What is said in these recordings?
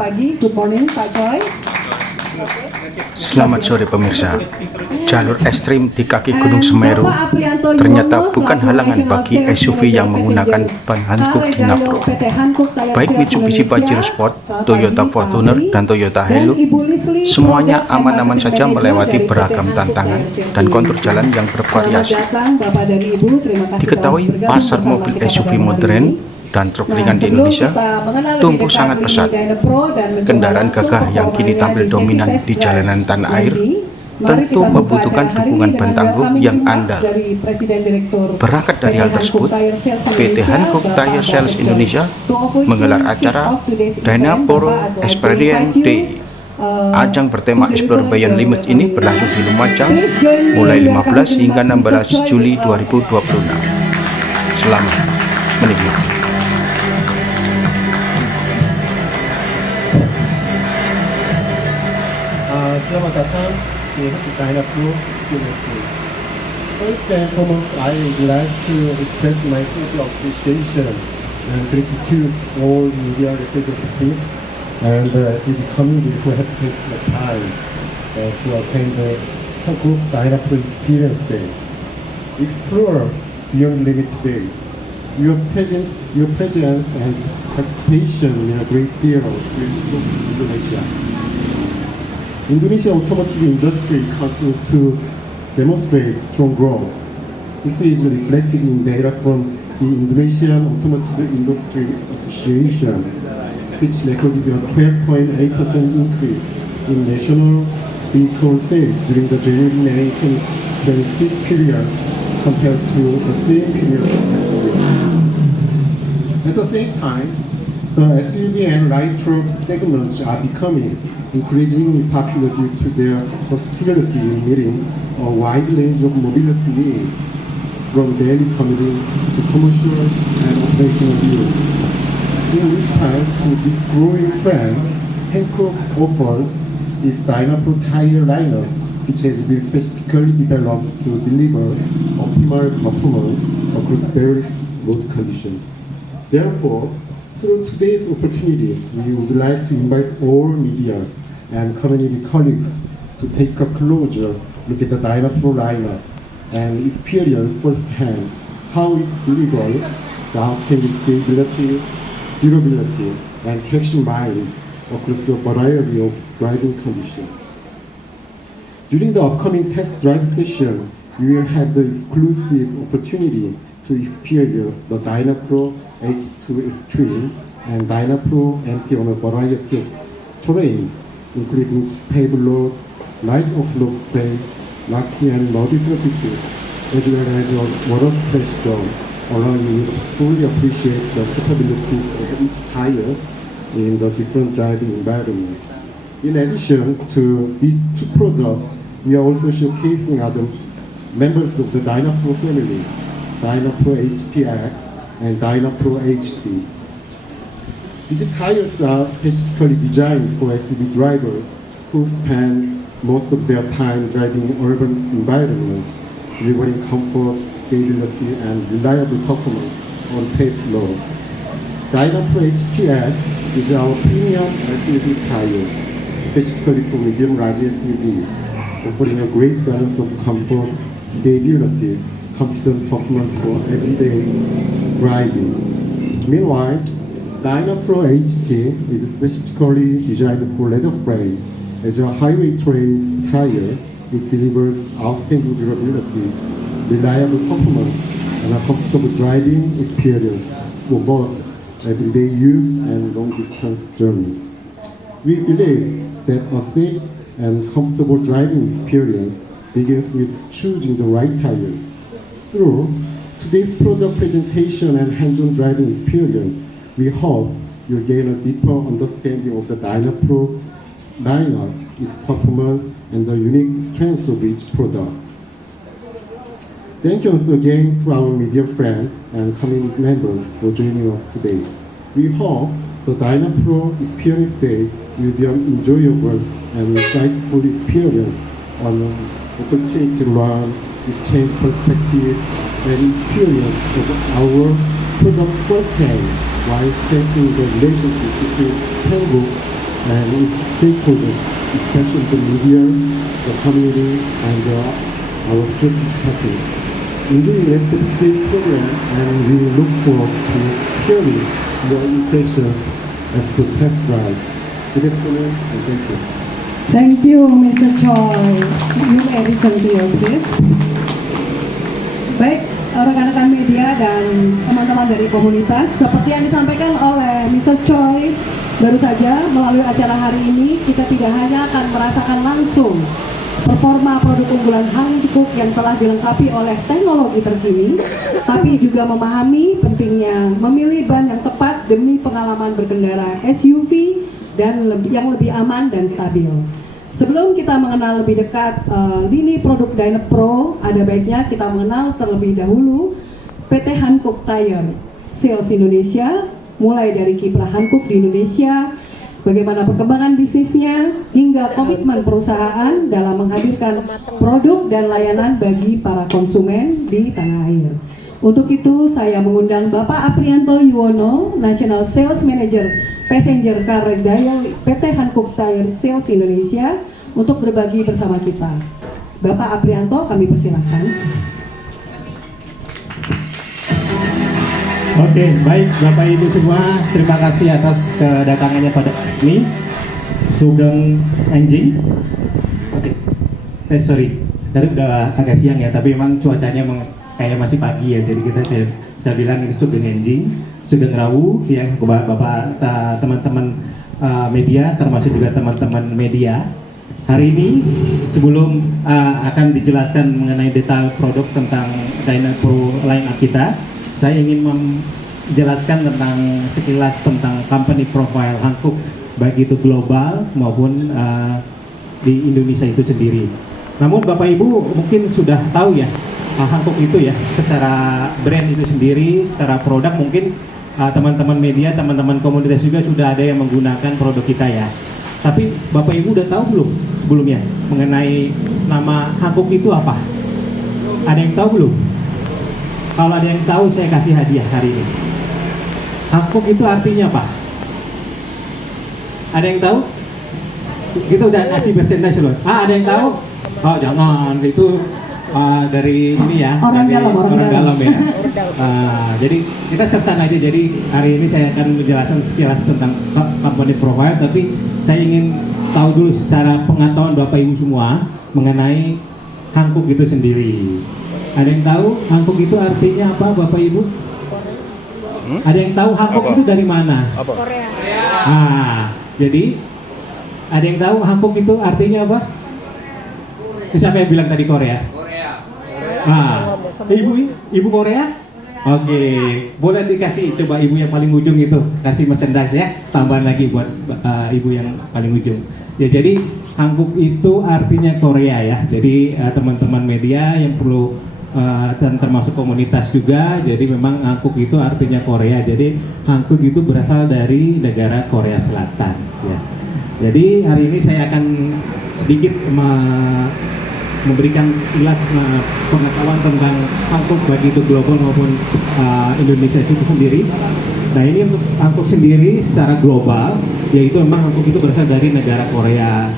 pagi. Good morning, Pak Choi. Selamat sore pemirsa. Jalur ekstrim di kaki Gunung Semeru ternyata bukan halangan bagi SUV yang menggunakan ban Hankook Dynapro. Baik Mitsubishi Pajero Sport, Toyota Fortuner, dan Toyota Hilux, semuanya aman-aman saja melewati beragam tantangan dan kontur jalan yang bervariasi. Diketahui pasar mobil SUV modern dan truk ringan di Indonesia tumbuh sangat pesat. Kendaraan gagah yang kini tampil dominan di jalanan tanah air tentu membutuhkan dukungan ban tangguh yang andal. Berangkat dari hal tersebut, PT Hankook Tire Sales Indonesia menggelar acara Dynapro Experience Day. Ajang bertema Explore Beyond Limits ini berlangsung di Lumajang mulai 15 hingga 16 Juli 2026. Selamat menikmati. Selamat datang di Dynapro University. First and foremost, I would like to express my sincere appreciation and gratitude to all media representatives and the SUV community who have taken the time to attend the Hankook Dynapro Experience Day. Explore Beyond Limits Day. Your presence and participation in a great deal of Indonesia. Indonesia automotive industry continues to demonstrate strong growth. This is reflected in data from the Indonesian Automotive Industry Association, which recorded a 12.8% increase in national vehicle sales during the January-May 2026 period compared to the same period last year. At the same time, the SUV and light truck segments are becoming increasingly popular due to their versatility in meeting a wide range of mobility needs, from daily commuting to commercial and operational use. In response to this growing trend, Hankook offers its Dynapro tire lineup, which has been specifically developed to deliver optimal performance across various road conditions. Therefore, through today's opportunity, we would like to invite all media and community colleagues to take a closer look at the Dynapro lineup and experience firsthand how it delivers the outstanding stability, durability, and traction mileage across a variety of driving conditions. During the upcoming test drive session, you will have the exclusive opportunity to experience the Dynapro H2 Extreme and Dynapro MT on a variety of terrains, including paved road, light off-road play, rocky and muddy surfaces, as well as a water splash zone, allowing you to fully appreciate the capabilities of each tire in the different driving environments. In addition to these two products, we are also showcasing other members of the Dynapro family, Dynapro HPX and Dynapro HD. These tires are specifically designed for SUV drivers who spend most of their time driving in urban environments, delivering comfort, stability, and reliable performance on paved roads. Dynapro HPX is our premium SUV tire, specifically for medium-large SUV, offering a great balance of comfort, stability, confident performance for everyday driving. Meanwhile, Dynapro HT is specifically designed for leather frame. As a highway terrain tire, it delivers outstanding durability, reliable performance, and a comfortable driving experience for both everyday use and long-distance journeys. We believe that a safe and comfortable driving experience begins with choosing the right tires. Through today's product presentation and hands-on driving experience, we hope you'll gain a deeper understanding of the Dynapro lineup, its performance, and the unique strengths of each product. Thank you also again to our media friends and community members for joining us today. We hope the Dynapro Experience Day will be an enjoyable and insightful experience on an opportunity to learn, exchange perspectives, and experience of our product firsthand while strengthening the relationship between Hankook and its stakeholders, especially the media, the community, and our strategic partners. Enjoy the rest of today's program, and we look forward to sharing your impressions after test drive. Good afternoon, and thank you. Thank you, Mr. Choi. You may return to your seat. Baik, rekan-rekan media dan teman-teman dari komunitas, seperti yang disampaikan oleh Mr. Choi baru saja, melalui acara hari ini kita tidak hanya akan merasakan langsung performa produk unggulan Hankook yang telah dilengkapi oleh teknologi terkini, tapi juga memahami pentingnya memilih ban yang tepat demi pengalaman berkendara SUV dan yang lebih aman dan stabil. Sebelum kita mengenal lebih dekat lini produk Dynapro, ada baiknya kita mengenal terlebih dahulu PT Hankook Tire Sales Indonesia, mulai dari kiprah Hankook di Indonesia, bagaimana perkembangan bisnisnya, hingga komitmen perusahaan dalam menghadirkan produk dan layanan bagi para konsumen di tanah air. Untuk itu saya mengundang Bapak Aprianto Yuwono, National Sales Manager Passenger Car Retail PT Hankook Tire Sales Indonesia, untuk berbagi bersama kita. Bapak Aprianto, kami persilahkan. Oke, baik Bapak Ibu semua, terima kasih atas kedatangannya pada ini. Sugeng Enjing. Oke, sorry, tadi udah agak siang ya, tapi memang cuacanya kayak masih pagi ya, jadi saya bilang ini Sugeng Enjing, Sugeng Rawu, yang Bapak teman-teman media, termasuk juga teman-teman media. Hari ini sebelum akan dijelaskan mengenai detail produk tentang Dynapro line-up kita, saya ingin menjelaskan tentang sekilas tentang company profile Hankook, baik itu global maupun di Indonesia itu sendiri. Namun Bapak Ibu mungkin sudah tahu ya, Hankook itu ya secara brand itu sendiri, secara produk mungkin teman-teman media, teman-teman komunitas juga sudah ada yang menggunakan produk kita ya. Tapi Bapak Ibu udah tahu belum sebelumnya mengenai nama Hankook itu apa? Ada yang tahu belum? Kalau ada yang tahu, saya kasih hadiah hari ini. Hankook itu artinya apa? Ada yang tahu? Kita udah kasih persentase loh. Ada yang tahu? Oh jangan, itu dari ini ya, orang dalam ya. Jadi kita sersana aja. Jadi hari ini saya akan menjelaskan sekilas tentang company profile, tapi saya ingin tahu dulu secara pengetahuan Bapak Ibu semua mengenai Hankook itu sendiri. Ada yang tahu Hankook itu artinya apa, Bapak Ibu? Ada yang tahu Hankook itu dari mana? Korea. Jadi ada yang tahu Hankook itu artinya apa? Siapa yang bilang tadi Korea? Ibu Korea? Oke, boleh dikasih coba ibu yang paling ujung itu, kasih merchandise ya, tambahan lagi buat ibu yang paling ujung. Ya, jadi Hankook itu artinya Korea ya. Jadi teman-teman media yang perlu dan termasuk komunitas juga. Jadi memang Hankook itu artinya Korea. Jadi Hankook itu berasal dari negara Korea Selatan. Ya. Jadi hari ini saya akan sedikit memberikan kilas pengetahuan tentang Hankook baik itu global maupun Indonesia itu sendiri. Nah ini untuk Hankook sendiri secara global, yaitu memang Hankook itu berasal dari negara Korea.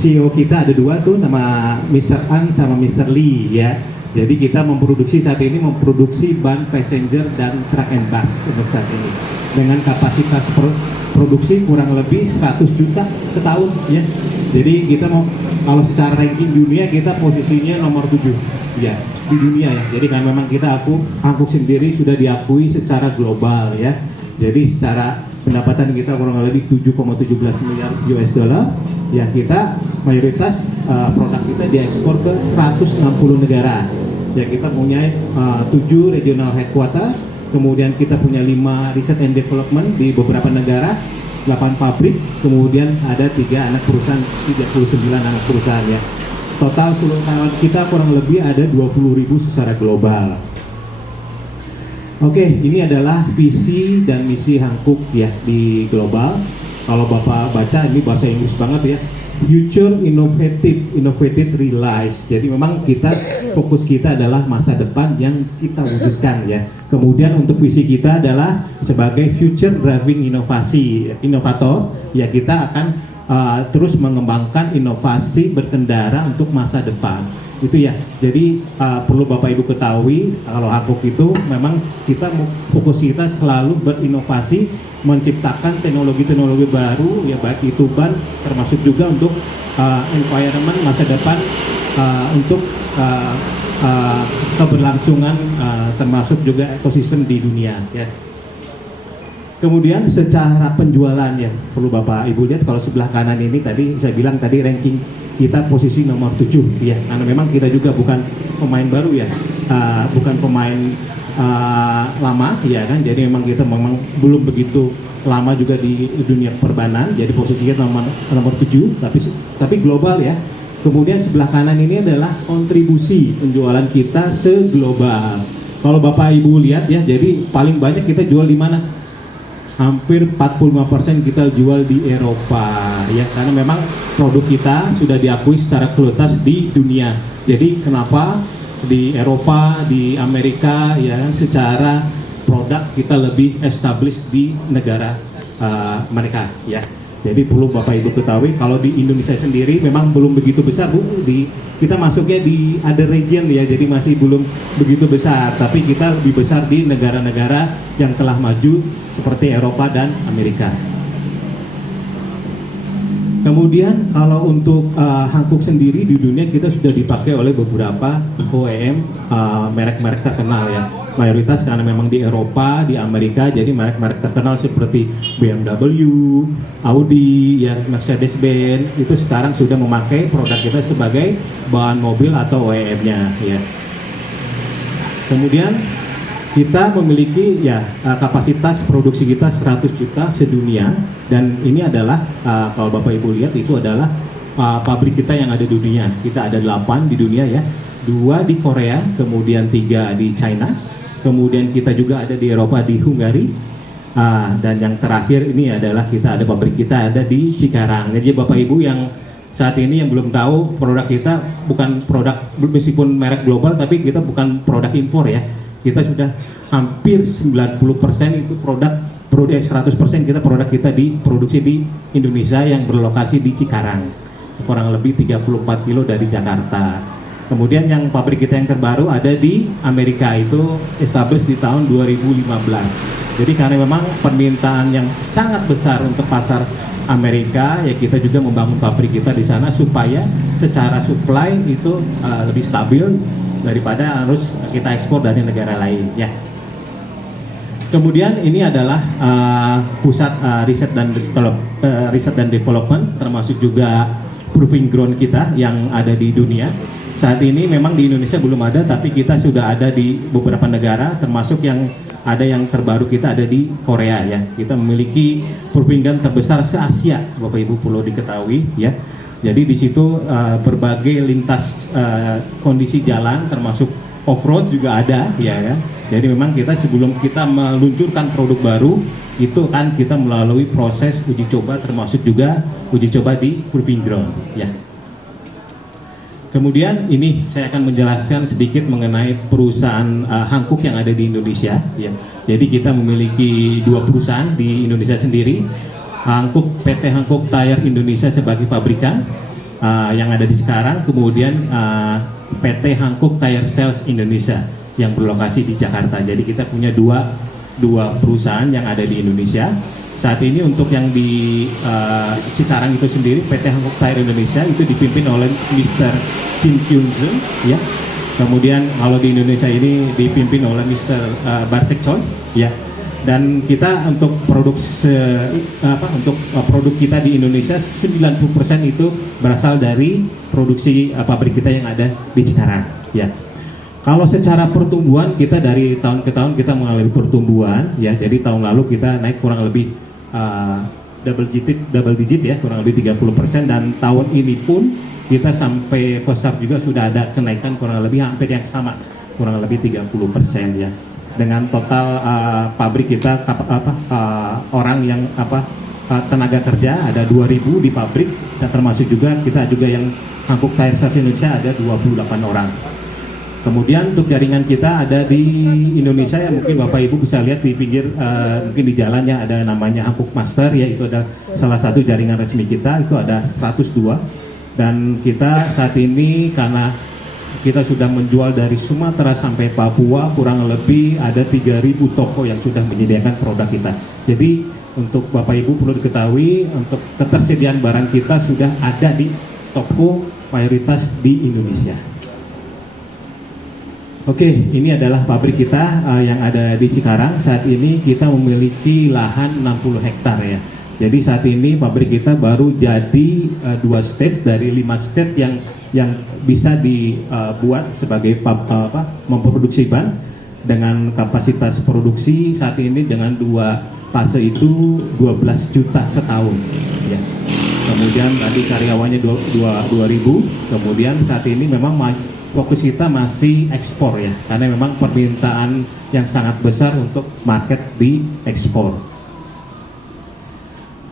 CEO kita ada dua tuh, nama Mr. An sama Mr. Lee ya. Jadi kita memproduksi saat ini ban passenger dan truck and bus untuk saat ini dengan kapasitas produksi kurang lebih 100 juta setahun ya. Jadi kita mau, kalau secara ranking dunia kita posisinya nomor 7 ya di dunia ya. Jadi kan memang kita Hankook sendiri sudah diakui secara global ya. Jadi secara pendapatan kita kurang lebih 7,17 miliar US dollar ya. Kita mayoritas produk kita diekspor ke 160 negara ya. Kita punya 7 regional headquarters, kemudian kita punya 5 research and development di beberapa negara, 8 pabrik, kemudian ada 3 anak perusahaan, 39 anak perusahaan ya. Total seluruh karyawan kita kurang lebih ada 20.000 secara global. Oke, ini adalah visi dan misi Hankook ya di global. Kalau Bapak baca, ini bahasa Inggris banget ya. future innovative realize. Jadi memang fokus kita adalah masa depan yang kita wujudkan ya. Kemudian untuk visi kita adalah sebagai future driving inovator ya, kita akan terus mengembangkan inovasi berkendara untuk masa depan. Itu ya. Jadi perlu Bapak Ibu ketahui kalau Hankook itu memang fokus kita selalu berinovasi, menciptakan teknologi-teknologi baru ya, baik itu ban termasuk juga untuk environment masa depan, untuk keberlangsungan termasuk juga ekosistem di dunia ya. Kemudian secara penjualan ya, perlu Bapak Ibu lihat kalau sebelah kanan ini tadi saya bilang tadi ranking kita posisi nomor 7 ya, karena memang kita juga bukan pemain baru ya, bukan pemain lama ya kan, jadi memang kita belum begitu lama juga di dunia perbanan, jadi posisi kita nomor 7 tapi global ya. Kemudian sebelah kanan ini adalah kontribusi penjualan kita seglobal. Kalau Bapak Ibu lihat ya, jadi paling banyak kita jual di mana? Hampir 45% kita jual di Eropa ya, karena memang produk kita sudah diakui secara kualitas di dunia. Jadi kenapa di Eropa, di Amerika ya, secara produk kita lebih established di negara mereka ya. Jadi perlu Bapak Ibu ketahui kalau di Indonesia sendiri memang belum begitu besar Bu, kita masuknya di other region ya, jadi masih belum begitu besar, tapi kita lebih besar di negara-negara yang telah maju seperti Eropa dan Amerika. Kemudian kalau untuk Hankook sendiri di dunia kita sudah dipakai oleh beberapa OEM merek-merek terkenal ya. Mayoritas karena memang di Eropa, di Amerika, jadi merek-merek terkenal seperti BMW, Audi, ya Mercedes-Benz itu sekarang sudah memakai produk kita sebagai bahan mobil atau OEM-nya ya. Kemudian kita memiliki ya kapasitas produksi kita 100 juta sedunia, dan ini adalah kalau Bapak Ibu lihat itu adalah pabrik kita yang ada di dunia. Kita ada 8 di dunia ya, 2 di Korea, kemudian 3 di China, kemudian kita juga ada di Eropa di Hungari, dan yang terakhir ini adalah kita ada pabrik kita ada di Cikarang. Jadi Bapak Ibu yang saat ini yang belum tahu, produk kita bukan produk meskipun merek global, tapi kita bukan produk impor ya. Kita sudah hampir 90% itu produk 100% kita produk kita diproduksi di Indonesia yang berlokasi di Cikarang, kurang lebih 34 kilo dari Jakarta. Kemudian yang pabrik kita yang terbaru ada di Amerika, itu established di tahun 2015. Jadi karena memang permintaan yang sangat besar untuk pasar Amerika, ya kita juga membangun pabrik kita di sana supaya secara supply itu lebih stabil daripada harus kita ekspor dari negara lain ya. Kemudian ini adalah pusat riset dan development, termasuk juga proving ground kita yang ada di dunia. Saat ini memang di Indonesia belum ada, tapi kita sudah ada di beberapa negara, termasuk yang ada yang terbaru kita ada di Korea ya. Kita memiliki proving ground terbesar se-Asia, Bapak Ibu perlu diketahui ya. Jadi di situ berbagai lintas kondisi jalan, termasuk off-road juga ada ya kan. Jadi memang kita sebelum kita meluncurkan produk baru itu kan kita melalui proses uji coba, termasuk juga uji coba di proving ground ya. Kemudian ini saya akan menjelaskan sedikit mengenai perusahaan Hankook yang ada di Indonesia ya. Jadi kita memiliki 2 perusahaan di Indonesia sendiri. PT Hankook Tire Indonesia sebagai pabrikan yang ada di Cikarang, kemudian PT Hankook Tire Sales Indonesia yang berlokasi di Jakarta. Jadi kita punya dua perusahaan yang ada di Indonesia. Saat ini untuk yang di Cikarang itu sendiri, PT Hankook Tire Indonesia itu dipimpin oleh Mr. Kim Kyun Jung ya. Kemudian kalau di Indonesia ini dipimpin oleh Mr. Bartek Choi ya. Dan kita untuk produk kita di Indonesia 90% itu berasal dari produksi pabrik kita yang ada di Cikarang ya. Kalau secara pertumbuhan kita dari tahun ke tahun kita mengalami pertumbuhan ya. Jadi tahun lalu kita naik kurang lebih double digit ya, kurang lebih 30%, dan tahun ini pun kita sampai pasar juga sudah ada kenaikan kurang lebih hampir yang sama, kurang lebih 30% ya. Dengan total pabrik kita orang yang tenaga kerja, ada 2.000 di pabrik, dan termasuk juga kita juga yang Hankook Tire Sales Indonesia ada 28 orang. Kemudian untuk jaringan kita ada di Indonesia yang mungkin Bapak Ibu bisa lihat di pinggir mungkin di jalannya ada namanya Hankook Master, yaitu ada salah satu jaringan resmi kita, itu ada 102. Dan kita saat ini karena kita sudah menjual dari Sumatera sampai Papua, kurang lebih ada 3.000 toko yang sudah menyediakan produk kita. Jadi untuk Bapak Ibu perlu diketahui, untuk ketersediaan barang kita sudah ada di toko mayoritas di Indonesia. Oke, ini adalah pabrik kita yang ada di Cikarang. Saat ini kita memiliki lahan 60 hektar ya. Jadi saat ini pabrik kita baru jadi 2 stage dari 5 stage yang bisa dibuat sebagai memproduksi ban dengan kapasitas produksi saat ini dengan 2 fase itu 12 juta setahun ya. Kemudian tadi karyawannya 2.000. Kemudian saat ini memang fokus kita masih ekspor ya, karena memang permintaan yang sangat besar untuk market di ekspor.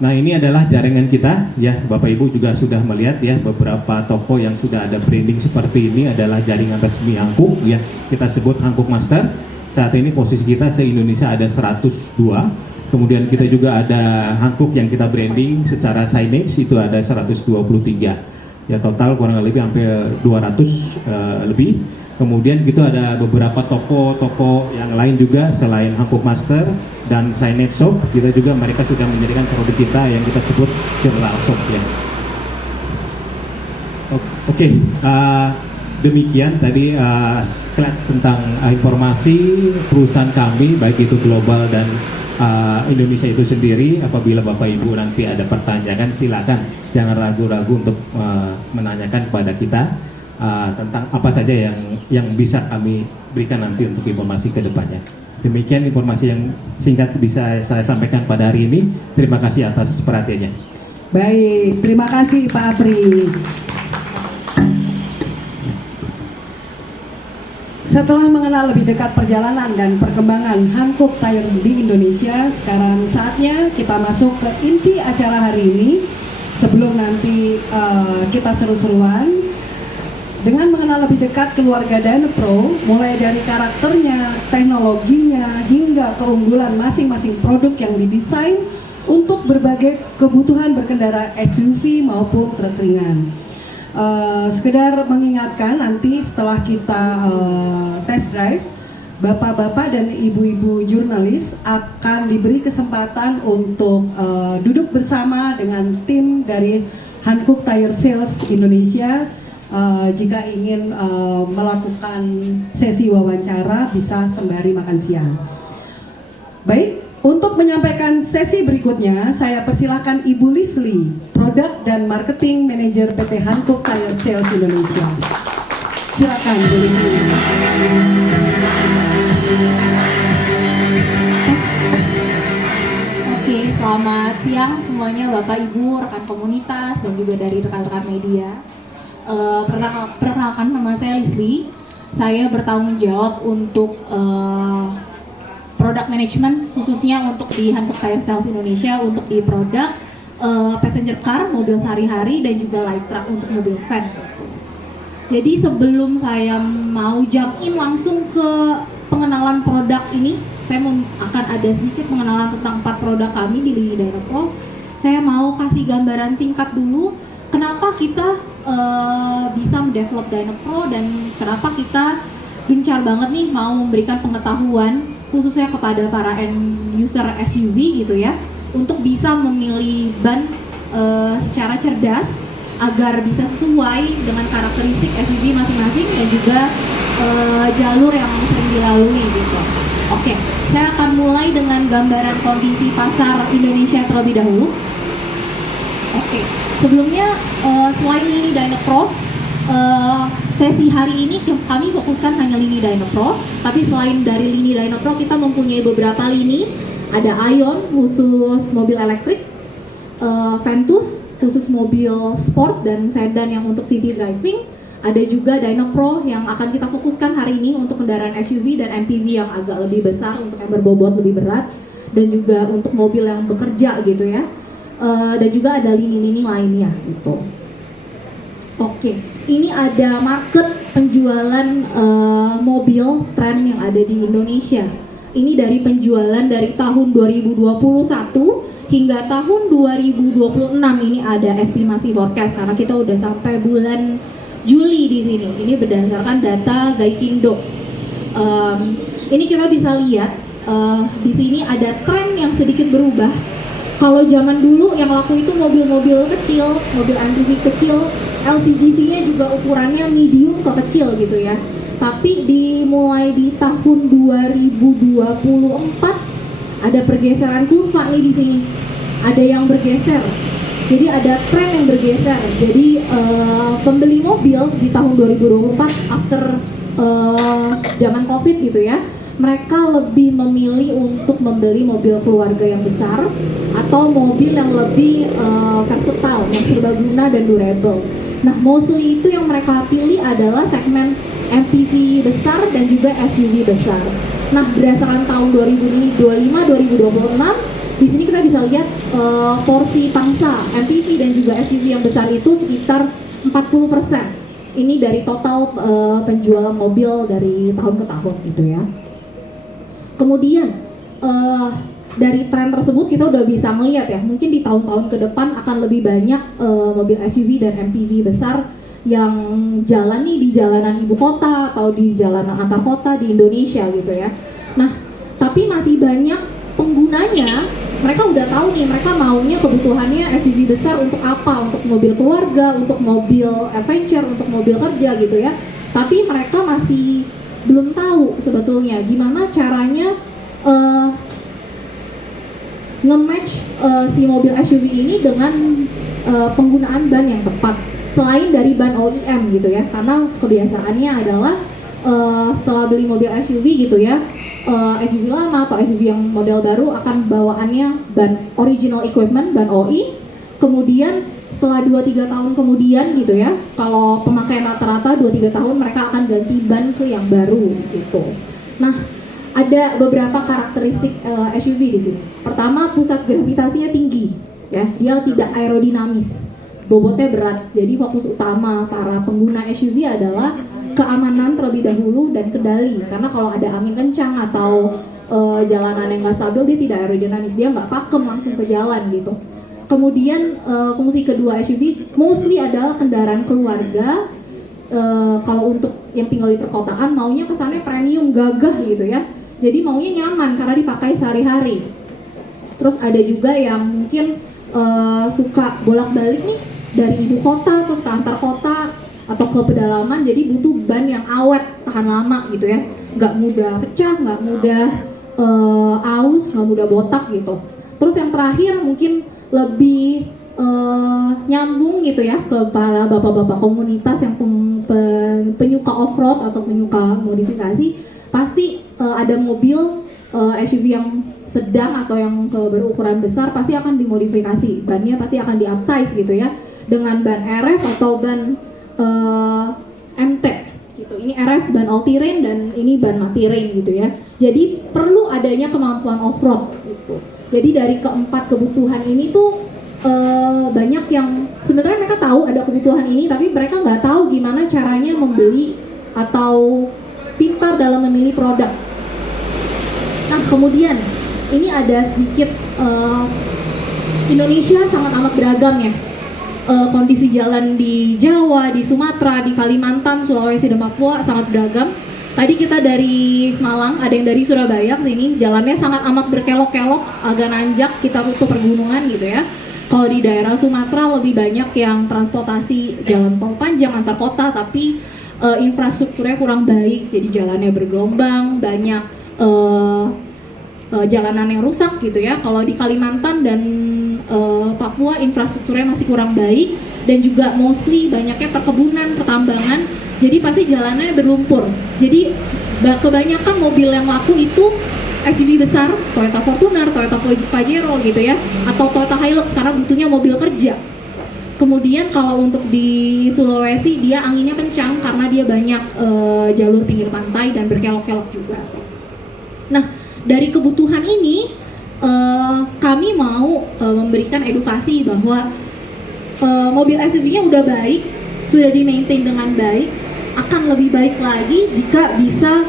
Nah, ini adalah jaringan kita ya, Bapak Ibu juga sudah melihat ya, beberapa toko yang sudah ada branding seperti ini adalah jaringan resmi Hankook ya, kita sebut Hankook Master. Saat ini posisi kita se-Indonesia ada 102. Kemudian kita juga ada Hankook yang kita branding secara signage itu ada 123. Ya, total kurang lebih hampir 200 lebih. Kemudian kita ada beberapa toko-toko yang lain juga selain Hankook Master dan signage shop. Kita juga mereka sudah menyediakan produk kita yang kita sebut general shop ya. Oke, demikian tadi kelas tentang informasi perusahaan kami baik itu global dan Indonesia itu sendiri. Apabila Bapak Ibu nanti ada pertanyaan, silakan jangan ragu-ragu untuk menanyakan kepada kita tentang apa saja yang bisa kami berikan nanti untuk informasi ke depannya. Demikian informasi yang singkat bisa saya sampaikan pada hari ini. Terima kasih atas perhatiannya. Baik, terima kasih Pak Apri. Setelah mengenal lebih dekat perjalanan dan perkembangan Hankook Tire di Indonesia, sekarang saatnya kita masuk ke inti acara hari ini. Sebelum nanti kita seru-seruan dengan mengenal lebih dekat keluarga Dynapro, mulai dari karakternya, teknologinya, hingga keunggulan masing-masing produk yang didesain untuk berbagai kebutuhan berkendara SUV maupun truk ringan. Sekedar mengingatkan, nanti setelah kita test drive, bapak-bapak dan ibu-ibu jurnalis akan diberi kesempatan untuk duduk bersama dengan tim dari Hankook Tire Sales Indonesia. Jika ingin melakukan sesi wawancara, bisa sembari makan siang. Baik, untuk menyampaikan sesi berikutnya, saya persilahkan Ibu Lisli, Produk dan Marketing Manager PT Hankook Tire Sales Indonesia. Silakan Bu Lisli. Oke, selamat siang semuanya Bapak Ibu, rekan komunitas dan juga dari rekan-rekan media. Perkenalkan, nama saya Lisli. Saya bertanggung jawab untuk product management khususnya untuk di Hankook Tire Sales Indonesia untuk di produk passenger car, mobil sehari-hari dan juga light truck untuk mobil van. Jadi sebelum saya mau jump in langsung ke pengenalan produk ini, saya akan ada sedikit pengenalan tentang 4 produk kami di lini Dynapro. Saya mau kasih gambaran singkat dulu kenapa kita bisa mendevelop Dynapro dan kenapa kita gencar banget nih mau memberikan pengetahuan khususnya kepada para end user SUV gitu ya, untuk bisa memilih ban secara cerdas agar bisa sesuai dengan karakteristik SUV masing-masing dan juga jalur yang sering dilalui gitu. Oke, saya akan mulai dengan gambaran kondisi pasar Indonesia terlebih dahulu. Oke, sebelumnya selain lini Dynapro, sesi hari ini kami fokuskan hanya lini Dynapro, tapi selain dari lini Dynapro kita mempunyai beberapa lini. Ada Ion khusus mobil elektrik, Ventus khusus mobil sport dan sedan yang untuk city driving. Ada juga Dynapro yang akan kita fokuskan hari ini untuk kendaraan SUV dan MPV yang agak lebih besar untuk yang berbobot lebih berat dan juga untuk mobil yang bekerja gitu ya. dan juga ada lini-lini lainnya gitu. Oke, ini ada market penjualan mobil tren yang ada di Indonesia. Ini dari penjualan dari tahun 2021 hingga tahun 2026. Ini ada estimasi forecast karena kita udah sampai bulan Juli di sini. Ini berdasarkan data Gaikindo. Ini kita bisa lihat di sini ada tren yang sedikit berubah. Kalau zaman dulu yang laku itu mobil-mobil kecil, mobil MPV kecil, LCGC-nya juga ukurannya medium ke kecil gitu ya. Tapi dimulai di tahun 2024 ada pergeseran kurva nih di sini. Ada yang bergeser. Jadi ada tren yang bergeser. Jadi pembeli mobil di tahun 2024 after zaman Covid gitu ya, mereka lebih memilih untuk membeli mobil keluarga yang besar atau mobil yang lebih versatile, yang serbaguna dan durable. Nah, mostly itu yang mereka pilih adalah segmen MPV besar dan juga SUV besar. Nah, berdasarkan tahun 2025-2026, di sini kita bisa lihat porsi pangsa MPV dan juga SUV yang besar itu sekitar 40%. Ini dari total penjualan mobil dari tahun ke tahun gitu ya. Kemudian dari tren tersebut kita udah bisa melihat ya, mungkin di tahun-tahun ke depan akan lebih banyak mobil SUV dan MPV besar yang jalan nih di jalanan ibu kota atau di jalanan antar kota di Indonesia gitu ya. Nah, tapi masih banyak penggunanya, mereka udah tahu nih mereka maunya kebutuhannya SUV besar untuk apa, untuk mobil keluarga, untuk mobil adventure, untuk mobil kerja gitu ya. Tapi mereka masih belum tahu sebetulnya gimana caranya nge-match si mobil SUV ini dengan penggunaan ban yang tepat selain dari ban OEM gitu ya, karena kebiasaannya adalah setelah beli mobil SUV gitu ya, SUV lama atau SUV yang model baru akan bawaannya ban original equipment, ban OI, kemudian setelah 2-3 tahun kemudian gitu ya, kalau pemakaian rata-rata 2-3 tahun mereka akan ganti ban ke yang baru gitu. Nah, ada beberapa karakteristik SUV di sini. Pertama, pusat gravitasinya tinggi, ya, dia tidak aerodinamis, bobotnya berat. Jadi fokus utama para pengguna SUV adalah keamanan terlebih dahulu dan kendali. Karena kalau ada angin kencang atau jalanan yang nggak stabil, dia tidak aerodinamis, dia nggak pakem langsung ke jalan gitu. Kemudian fungsi kedua SUV mostly adalah kendaraan keluarga. Kalau untuk yang tinggal di perkotaan maunya kesannya premium, gagah gitu ya. Jadi maunya nyaman karena dipakai sehari-hari. Terus ada juga yang mungkin suka bolak-balik nih dari ibu kota terus ke antar kota atau ke pedalaman, jadi butuh ban yang awet, tahan lama gitu ya, nggak mudah pecah, nggak mudah aus, nggak mudah botak gitu. Terus yang terakhir mungkin lebih nyambung gitu ya ke para bapak-bapak komunitas yang penyuka off-road atau penyuka modifikasi, pasti ada mobil SUV yang sedang atau yang berukuran besar pasti akan dimodifikasi, bannya pasti akan di upsize gitu ya, dengan ban RF atau ban MT gitu. Ini RF ban all terrain dan ini ban multi-terrain gitu ya. Jadi perlu adanya kemampuan off-road gitu. Jadi dari keempat kebutuhan ini tuh banyak yang sebenarnya mereka tahu ada kebutuhan ini, tapi mereka nggak tahu gimana caranya membeli atau pintar dalam memilih produk. Nah, kemudian ini ada sedikit Indonesia sangat amat beragam ya. Kondisi jalan di Jawa, di Sumatera, di Kalimantan, Sulawesi, dan Papua sangat beragam. Tadi kita dari Malang, ada yang dari Surabaya ke sini, jalannya sangat amat berkelok-kelok, agak nanjak, kita butuh pergunungan gitu ya. Kalau di daerah Sumatera lebih banyak yang transportasi jalan tol panjang antar kota, tapi infrastrukturnya kurang baik, jadi jalannya bergelombang, banyak jalanan yang rusak gitu ya. Kalau di Kalimantan dan Papua infrastrukturnya masih kurang baik, dan juga mostly banyaknya perkebunan, pertambangan, jadi pasti jalanannya berlumpur. Jadi kebanyakan mobil yang laku itu SUV besar, Toyota Fortuner, Toyota Pajero gitu ya, atau Toyota Hilux karena butuhnya mobil kerja. Kemudian kalau untuk di Sulawesi dia anginnya kencang karena dia banyak jalur pinggir pantai dan berkelok-kelok juga. Nah, dari kebutuhan ini kami mau memberikan edukasi bahwa mobil SUV-nya udah baik, sudah di-maintain dengan baik, akan lebih baik lagi jika bisa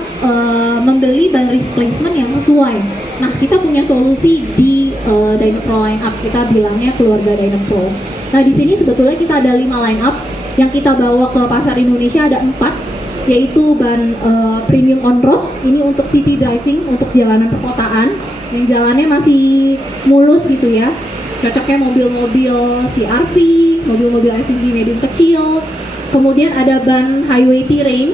membeli ban replacement yang sesuai. Nah, kita punya solusi di Dynapro line up, kita bilangnya keluarga Dynapro. Nah, di sini sebetulnya kita ada 5 line up yang kita bawa ke pasar Indonesia, ada 4, yaitu ban premium on road, ini untuk city driving, untuk jalanan perkotaan yang jalannya masih mulus gitu ya, cocoknya mobil-mobil CR-V, mobil-mobil SUV medium kecil. Kemudian ada ban highway terrain,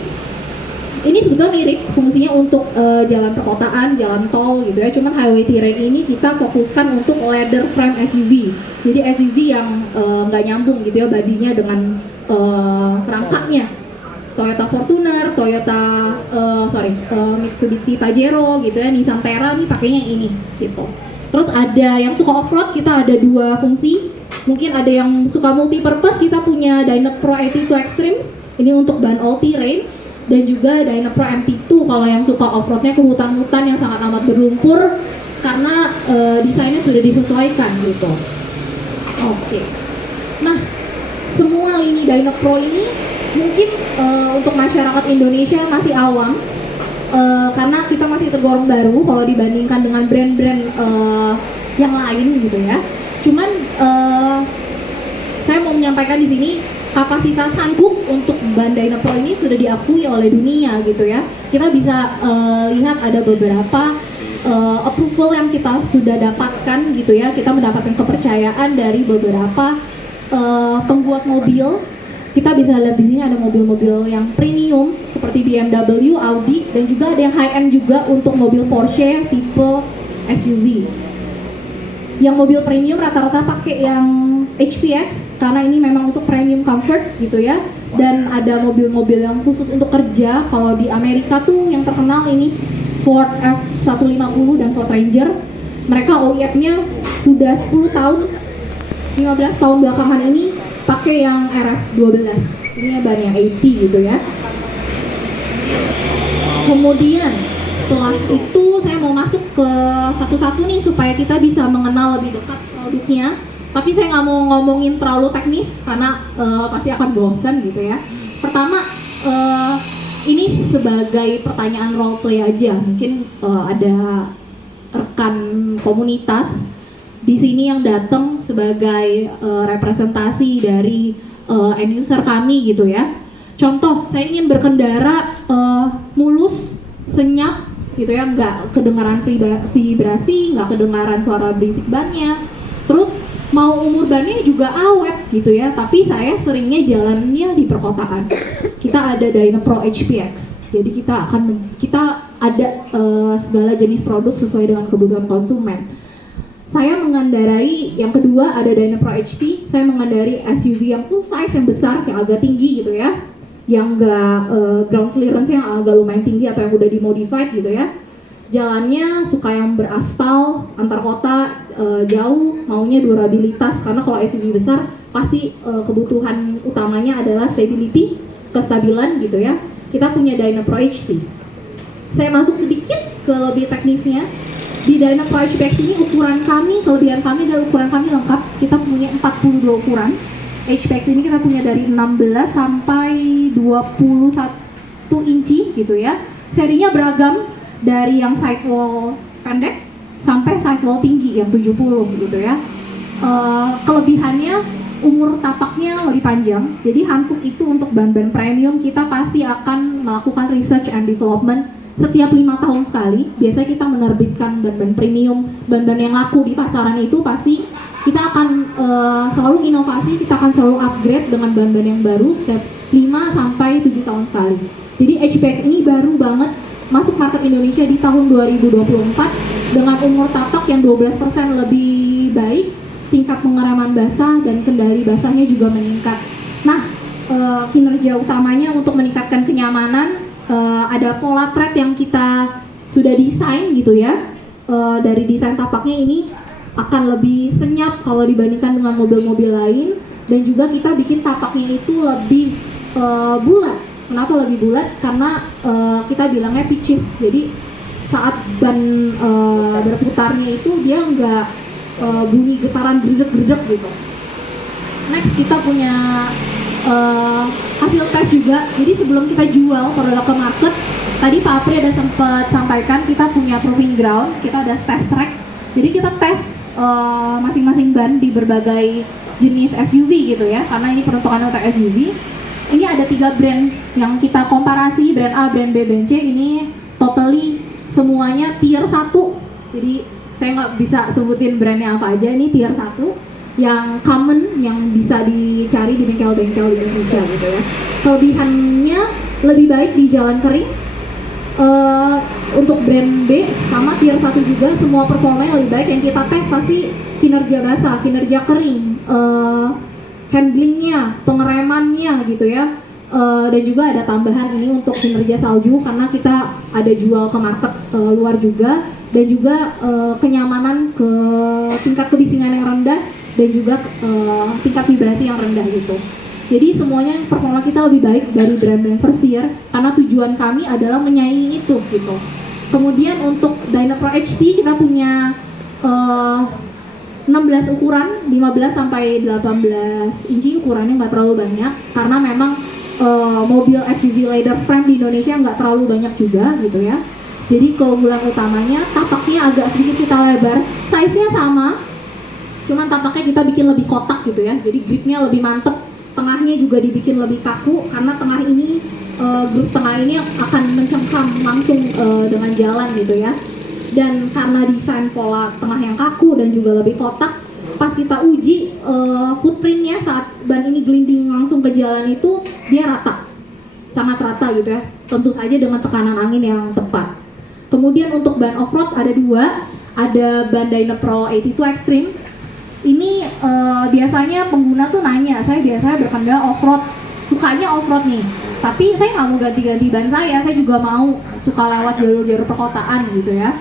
ini sebetulnya mirip fungsinya untuk jalan perkotaan, jalan tol gitu ya, cuman highway terrain ini kita fokuskan untuk leather frame SUV, jadi SUV yang nggak nyambung gitu ya badinya dengan rangkanya. Toyota Fortuner, Mitsubishi Pajero gitu ya, Nissan Terra nih pakainya ini gitu. Terus ada yang suka off-road, kita ada 2 fungsi. Mungkin ada yang suka multi-purpose, kita punya Dynapro AT2 Extreme, ini untuk ban all terrain, dan juga Dynapro MT2 kalau yang suka off-roadnya ke hutan-hutan yang sangat amat berlumpur, karena desainnya sudah disesuaikan gitu. Oke. Nah, semua lini Dynapro ini mungkin untuk masyarakat Indonesia masih awam, karena kita masih tergolong baru kalau dibandingkan dengan brand-brand yang lain gitu ya. Cuman saya mau menyampaikan di sini kapasitas handuk untuk ban Dynapro ini sudah diakui oleh dunia gitu ya. Kita bisa lihat ada beberapa approval yang kita sudah dapatkan gitu ya. Kita mendapatkan kepercayaan dari beberapa pembuat mobil. Kita bisa lihat di sini ada mobil-mobil yang premium seperti BMW, Audi, dan juga ada yang high-end juga untuk mobil Porsche tipe SUV. Yang mobil premium rata-rata pakai yang HPX karena ini memang untuk premium comfort gitu ya. Dan ada mobil-mobil yang khusus untuk kerja. Kalau di Amerika tuh yang terkenal ini Ford F-150 dan Ford Ranger. Mereka OEM-nya sudah 10 tahun, 15 tahun belakangan ini pakai yang RF12, ini ban yang 80 gitu ya. Kemudian setelah itu saya mau masuk ke satu-satu nih supaya kita bisa mengenal lebih dekat produknya. Tapi saya nggak mau ngomongin terlalu teknis karena pasti akan bosan gitu ya. Pertama, ini sebagai pertanyaan role play aja. Mungkin ada rekan komunitas di sini yang datang sebagai representasi dari end user kami gitu ya. Contoh, saya ingin berkendara mulus, senyap gitu ya, nggak kedengaran vibrasi, nggak kedengaran suara berisik bannya. Terus mau umur bannya juga awet gitu ya, tapi saya seringnya jalannya di perkotaan. Kita ada Dynapro HPX, jadi kita ada segala jenis produk sesuai dengan kebutuhan konsumen. Saya mengendarai yang kedua ada Dynapro HT. Saya mengendarai SUV yang full size, yang besar, yang agak tinggi gitu ya, yang enggak ground clearance yang agak lumayan tinggi atau yang udah dimodified gitu ya. Jalannya suka yang beraspal, antar kota jauh, maunya durabilitas karena kalau SUV besar pasti kebutuhan utamanya adalah stability, kestabilan gitu ya. Kita punya Dynapro HT. Saya masuk sedikit ke lebih teknisnya. Di Dynapro HPX ini ukuran kami, kelebihan kami adalah ukuran kami lengkap. Kita punya 42 ukuran. HPX ini kita punya dari 16 sampai 21 inci gitu ya. Serinya beragam dari yang sidewall pendek sampai sidewall tinggi yang 70 gitu ya. Kelebihannya umur tapaknya lebih panjang. Jadi handuk itu untuk ban-ban premium kita pasti akan melakukan research and development setiap 5 tahun sekali. Biasanya kita menerbitkan ban-ban premium, ban-ban yang laku di pasaran itu pasti kita akan selalu inovasi, kita akan selalu upgrade dengan ban-ban yang baru setiap 5 sampai 7 tahun sekali. Jadi HPX ini baru banget masuk market Indonesia di tahun 2024 dengan umur tapak yang 12% lebih baik, tingkat pengereman basah dan kendali basahnya juga meningkat. Nah, kinerja utamanya untuk meningkatkan kenyamanan, ada pola tread yang kita sudah desain gitu ya. Dari desain tapaknya ini akan lebih senyap kalau dibandingkan dengan mobil-mobil lain, dan juga kita bikin tapaknya itu lebih bulat. Kenapa lebih bulat? Karena kita bilangnya pitches. Jadi saat ban berputarnya itu dia nggak bunyi getaran gredek-gredek gitu. Next kita punya hasil tes juga. Jadi sebelum kita jual produk ke market, tadi Pak Apri ada sempat sampaikan kita punya proving ground, kita ada test track. Jadi kita tes masing-masing ban di berbagai jenis SUV gitu ya, karena ini peruntukannya untuk SUV. Ini ada 3 brand yang kita komparasi, brand A, brand B, brand C. Ini totally semuanya tier 1. Jadi saya nggak bisa sebutin brandnya apa aja, ini tier 1 yang common, yang bisa dicari di bengkel-bengkel di Indonesia gitu ya. Kelebihannya lebih baik di jalan kering. Untuk brand B sama tier 1 juga semua performanya lebih baik. Yang kita tes pasti kinerja basah, kinerja kering, handlingnya, pengeremannya gitu ya. Dan juga ada tambahan ini untuk kinerja salju karena kita ada jual ke market luar juga, dan juga kenyamanan ke tingkat kebisingan yang rendah dan juga tingkat vibrasi yang rendah gitu. Jadi semuanya performa kita lebih baik dari brand-brand first tier karena tujuan kami adalah menyaingi itu gitu. Kemudian untuk Dynapro HT kita punya 16 ukuran, 15 sampai 18 inci ukurannya, nggak terlalu banyak karena memang mobil SUV leather frame di Indonesia nggak terlalu banyak juga gitu ya. Jadi keunggulan utamanya tapaknya agak sedikit kita lebar, size-nya sama, cuman tapaknya kita bikin lebih kotak gitu ya. Jadi gripnya lebih mantep, tengahnya juga dibikin lebih kaku karena tengah ini grup tengah ini akan mencengkram langsung dengan jalan gitu ya. Dan karena desain pola tengah yang kaku dan juga lebih kotak, pas kita uji footprintnya saat ban ini gelinding langsung ke jalan itu dia rata, sangat rata gitu ya, tentu saja dengan tekanan angin yang tepat. Kemudian untuk ban off-road ada 2, ada ban Dynapro 82 Extreme. Ini biasanya pengguna tuh nanya, saya biasanya berkendara off-road, sukanya off-road nih, tapi saya nggak mau ganti-ganti ban saya juga mau suka lewat jalur-jalur perkotaan gitu ya.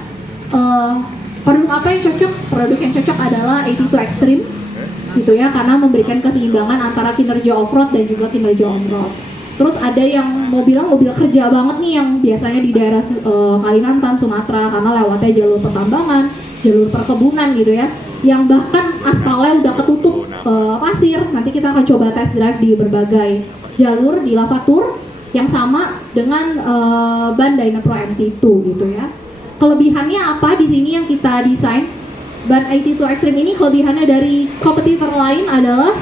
Produk apa yang cocok? Produk yang cocok adalah 82 Extreme gitu ya, karena memberikan keseimbangan antara kinerja off-road dan juga kinerja on-road. Terus ada yang mau bilang mobil kerja banget nih, yang biasanya di daerah Kalimantan, Sumatera, karena lewatnya jalur pertambangan, jalur perkebunan gitu ya, yang bahkan aspalnya udah ketutup pasir. Nanti kita akan coba test drive di berbagai jalur di Lavatur yang sama dengan ban Dynapro MT2 gitu ya. Kelebihannya apa di sini yang kita desain? Ban 82 Extreme ini kelebihannya dari kompetitor lain adalah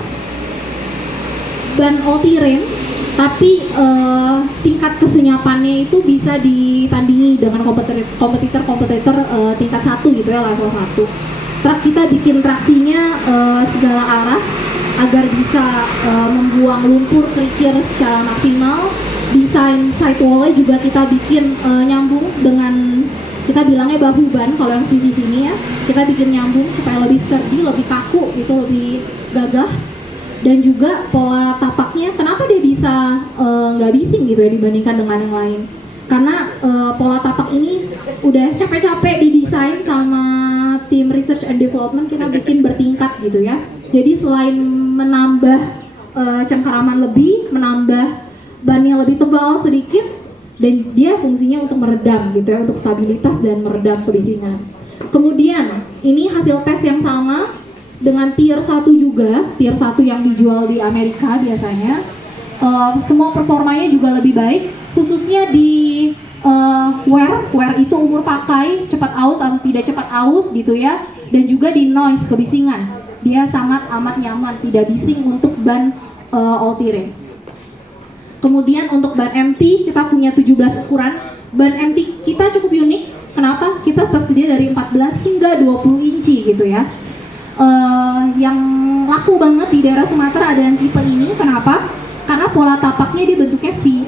ban all-terrain, tapi tingkat kesenyapannya itu bisa ditandingi dengan kompetitor tingkat 1 gitu ya, level 1. Truk kita bikin traksinya segala arah agar bisa membuang lumpur kerikil secara maksimal. Desain sidewall-nya juga kita bikin nyambung dengan, kita bilangnya bahu ban kalau yang sisi sini ya, kita bikin nyambung supaya lebih sturdy, lebih kaku gitu, lebih gagah. Dan juga pola tapaknya, kenapa dia bisa nggak bising gitu ya dibandingkan dengan yang lain? Karena pola tapak ini udah capek-capek didesain sama tim research and development, kita bikin bertingkat gitu ya. Jadi selain menambah cengkeraman lebih, menambah ban yang lebih tebal sedikit, dan dia fungsinya untuk meredam gitu ya, untuk stabilitas dan meredam kebisingan. Kemudian ini hasil tes yang sama dengan tier 1 juga, tier 1 yang dijual di Amerika biasanya. Semua performanya juga lebih baik, khususnya di wear itu umur pakai, cepat aus atau tidak cepat aus gitu ya, dan juga di noise, kebisingan. Dia sangat amat nyaman, tidak bising untuk ban all-terrain. Kemudian untuk ban MT kita punya 17 ukuran. Ban MT kita cukup unik. Kenapa? Kita tersedia dari 14 hingga 20 inci gitu ya. Yang laku banget di daerah Sumatera ada yang tipe ini. Kenapa? Karena pola tapaknya dia bentuknya V,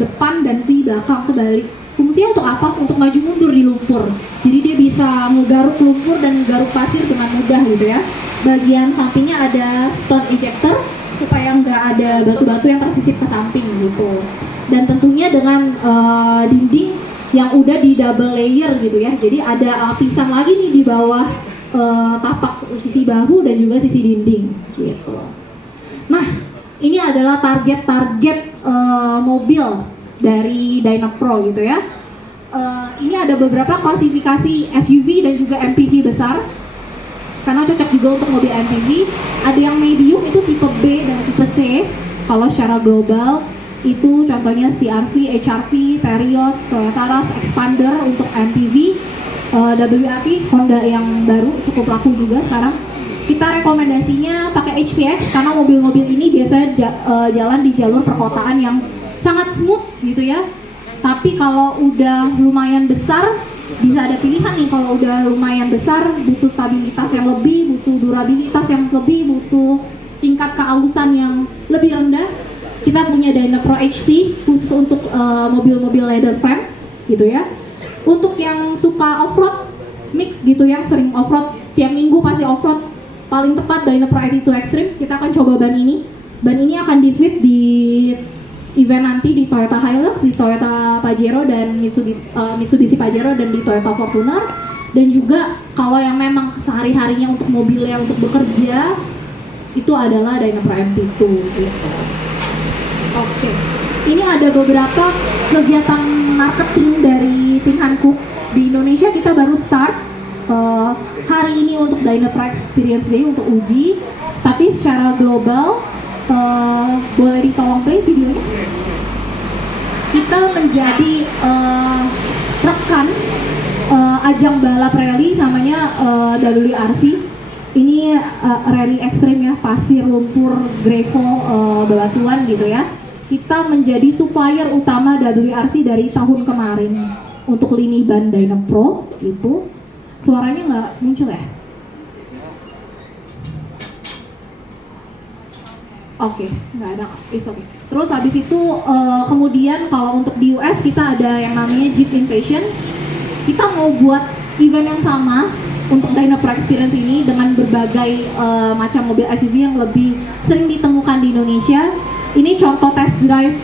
depan dan V belakang kebalik. Fungsinya untuk apa? Untuk maju mundur di lumpur. Jadi dia bisa ngegaruk lumpur dan ngegaruk pasir dengan mudah gitu ya. Bagian sampingnya ada stone ejector supaya nggak ada batu-batu yang tersisip ke samping gitu. Dan tentunya dengan dinding yang udah di double layer gitu ya. Jadi ada lapisan lagi nih di bawah tapak sisi bahu dan juga sisi dinding gitu. Nah, ini adalah target mobil dari Dynapro gitu ya. Ini ada beberapa klasifikasi SUV dan juga MPV besar, karena cocok juga untuk mobil MPV. Ada yang medium itu tipe B dan tipe C. Kalau secara global itu contohnya CR-V, HR-V, Terios, Toyota Rush, Expander untuk MPV, WRV, Honda yang baru cukup laku juga sekarang. Kita rekomendasinya pakai HPX karena mobil-mobil ini biasanya jalan di jalur perkotaan yang sangat smooth gitu ya. Tapi kalau udah lumayan besar, bisa ada pilihan nih. Kalau udah lumayan besar, butuh stabilitas yang lebih, butuh durabilitas yang lebih, butuh tingkat keausan yang lebih rendah. Kita punya Dynapro HT khusus untuk mobil-mobil leather frame gitu ya. Untuk yang suka off-road mix gitu, yang sering off-road setiap minggu pasti off-road, paling tepat Dynapro HT2 Extreme. Kita akan coba ban ini. Ban ini akan di-fit di event nanti di Toyota Hilux, di Toyota Pajero dan Mitsubishi Pajero dan di Toyota Fortuner. Dan juga kalau yang memang sehari-harinya untuk mobilnya untuk bekerja itu adalah Dynapro MT2 gitu. Oke. Ini ada beberapa kegiatan marketing dari tim Hankook. Di Indonesia kita baru start hari ini untuk Dynapro Experience Day untuk uji. Tapi secara global boleh ditolong play videonya. Kita menjadi rekan ajang balap rally namanya WRC. Ini rally ekstrim ya, pasir, lumpur, gravel, bebatuan gitu ya. Kita menjadi supplier utama WRC dari tahun kemarin untuk lini ban Dynapro gitu. Suaranya nggak muncul ya? Oke, nggak ada, it's okay. Terus habis itu kemudian kalau untuk di US kita ada yang namanya Jeep Invasion. Kita mau buat event yang sama untuk Dynapro Experience ini dengan berbagai macam mobil SUV yang lebih sering ditemukan di Indonesia. Ini contoh test drive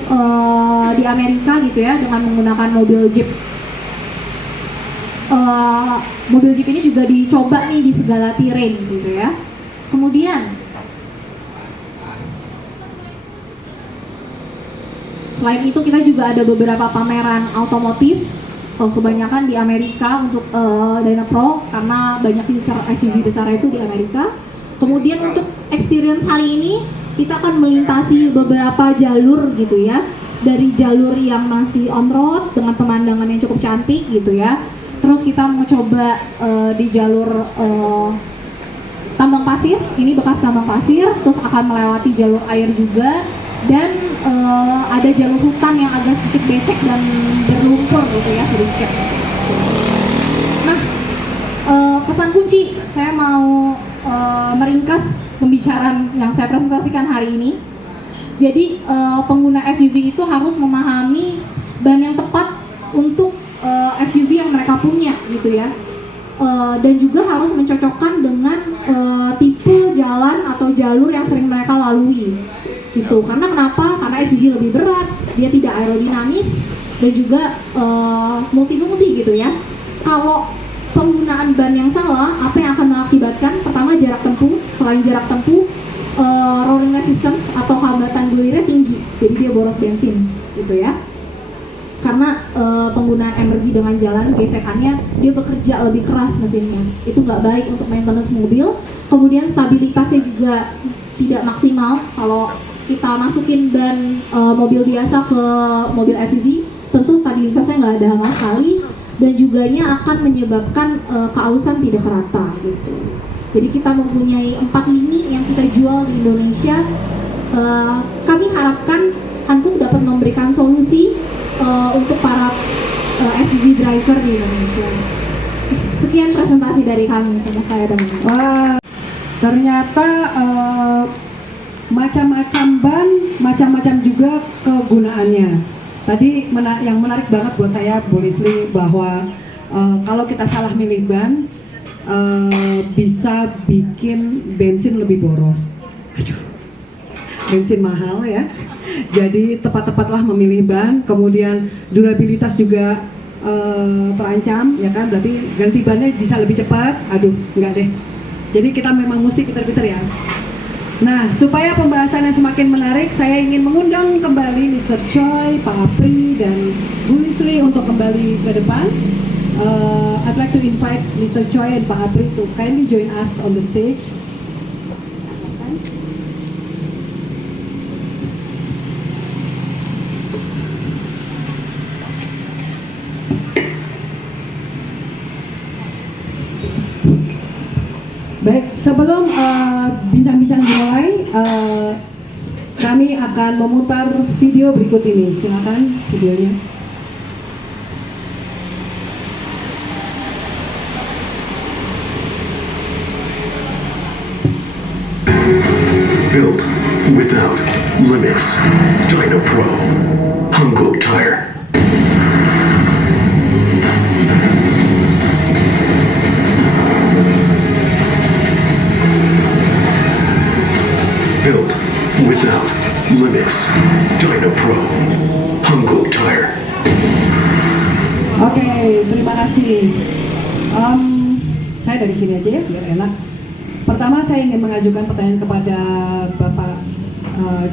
di Amerika gitu ya, dengan menggunakan mobil Jeep. Mobil Jeep ini juga dicoba nih di segala terrain gitu ya. Kemudian selain itu kita juga ada beberapa pameran otomotif, kebanyakan di Amerika untuk Dynapro karena banyak user SUV besar itu di Amerika. Kemudian untuk experience hari ini kita akan melintasi beberapa jalur gitu ya, dari jalur yang masih on road dengan pemandangan yang cukup cantik gitu ya. Terus kita mau coba di jalur tambang pasir, ini bekas tambang pasir, terus akan melewati jalur air juga. Dan ada jalur hutan yang agak sedikit becek dan berlumpur gitu ya sedikit. Nah, pesan kunci saya mau meringkas pembicaraan yang saya presentasikan hari ini. Jadi pengguna SUV itu harus memahami ban yang tepat untuk SUV yang mereka punya gitu ya. Dan juga harus mencocokkan dengan tipe jalan atau jalur yang sering mereka lalui gitu. Karena kenapa? Karena SUV lebih berat, dia tidak aerodinamis dan juga multifungsi gitu ya. Kalau penggunaan ban yang salah, apa yang akan mengakibatkan? Pertama, jarak tempuh. Selain jarak tempuh, rolling resistance atau hambatan gulirnya tinggi, jadi dia boros bensin gitu ya. Karena penggunaan energi dengan jalan, gesekannya, dia bekerja lebih keras mesinnya. Itu nggak baik untuk maintenance mobil. Kemudian stabilitasnya juga tidak maksimal. Kalau kita masukin ban mobil biasa ke mobil SUV, tentu stabilitasnya nggak ada sama sekali, dan juganya akan menyebabkan keausan tidak rata gitu. Jadi kita mempunyai 4 lini yang kita jual di Indonesia. Kami harapkan Hankook dapat memberikan solusi untuk para SUV driver di Indonesia. Sekian presentasi dari kami, sama saya dan Wah, ternyata macam-macam ban, macam-macam juga kegunaannya. Tadi yang menarik banget buat saya, Bu Lisli, bahwa kalau kita salah milih ban bisa bikin bensin lebih boros. Aduh, bensin mahal ya. Jadi tepat-tepatlah memilih ban. Kemudian durabilitas juga terancam, ya kan? Berarti ganti bannya bisa lebih cepat. Aduh, enggak deh. Jadi kita memang mesti pintar-pintar ya. Nah, supaya pembahasannya semakin menarik, saya ingin mengundang kembali Mr. Choi, Pak Apri, dan Bu Lisli untuk kembali ke depan. I'd like to invite Mr. Choi and Pak Apri to kindly join us on the stage. Baik, sebelum bincang-bincang dimulai, kami akan memutar video berikut ini. Silakan videonya. Built without limits. Dyna Pro. Hankook Tire. Built without limits. Dyna Pro. Hankook Tire. Oke, terima kasih. Saya dari sini aja ya, biar enak. Pertama, saya ingin mengajukan pertanyaan kepada Bapak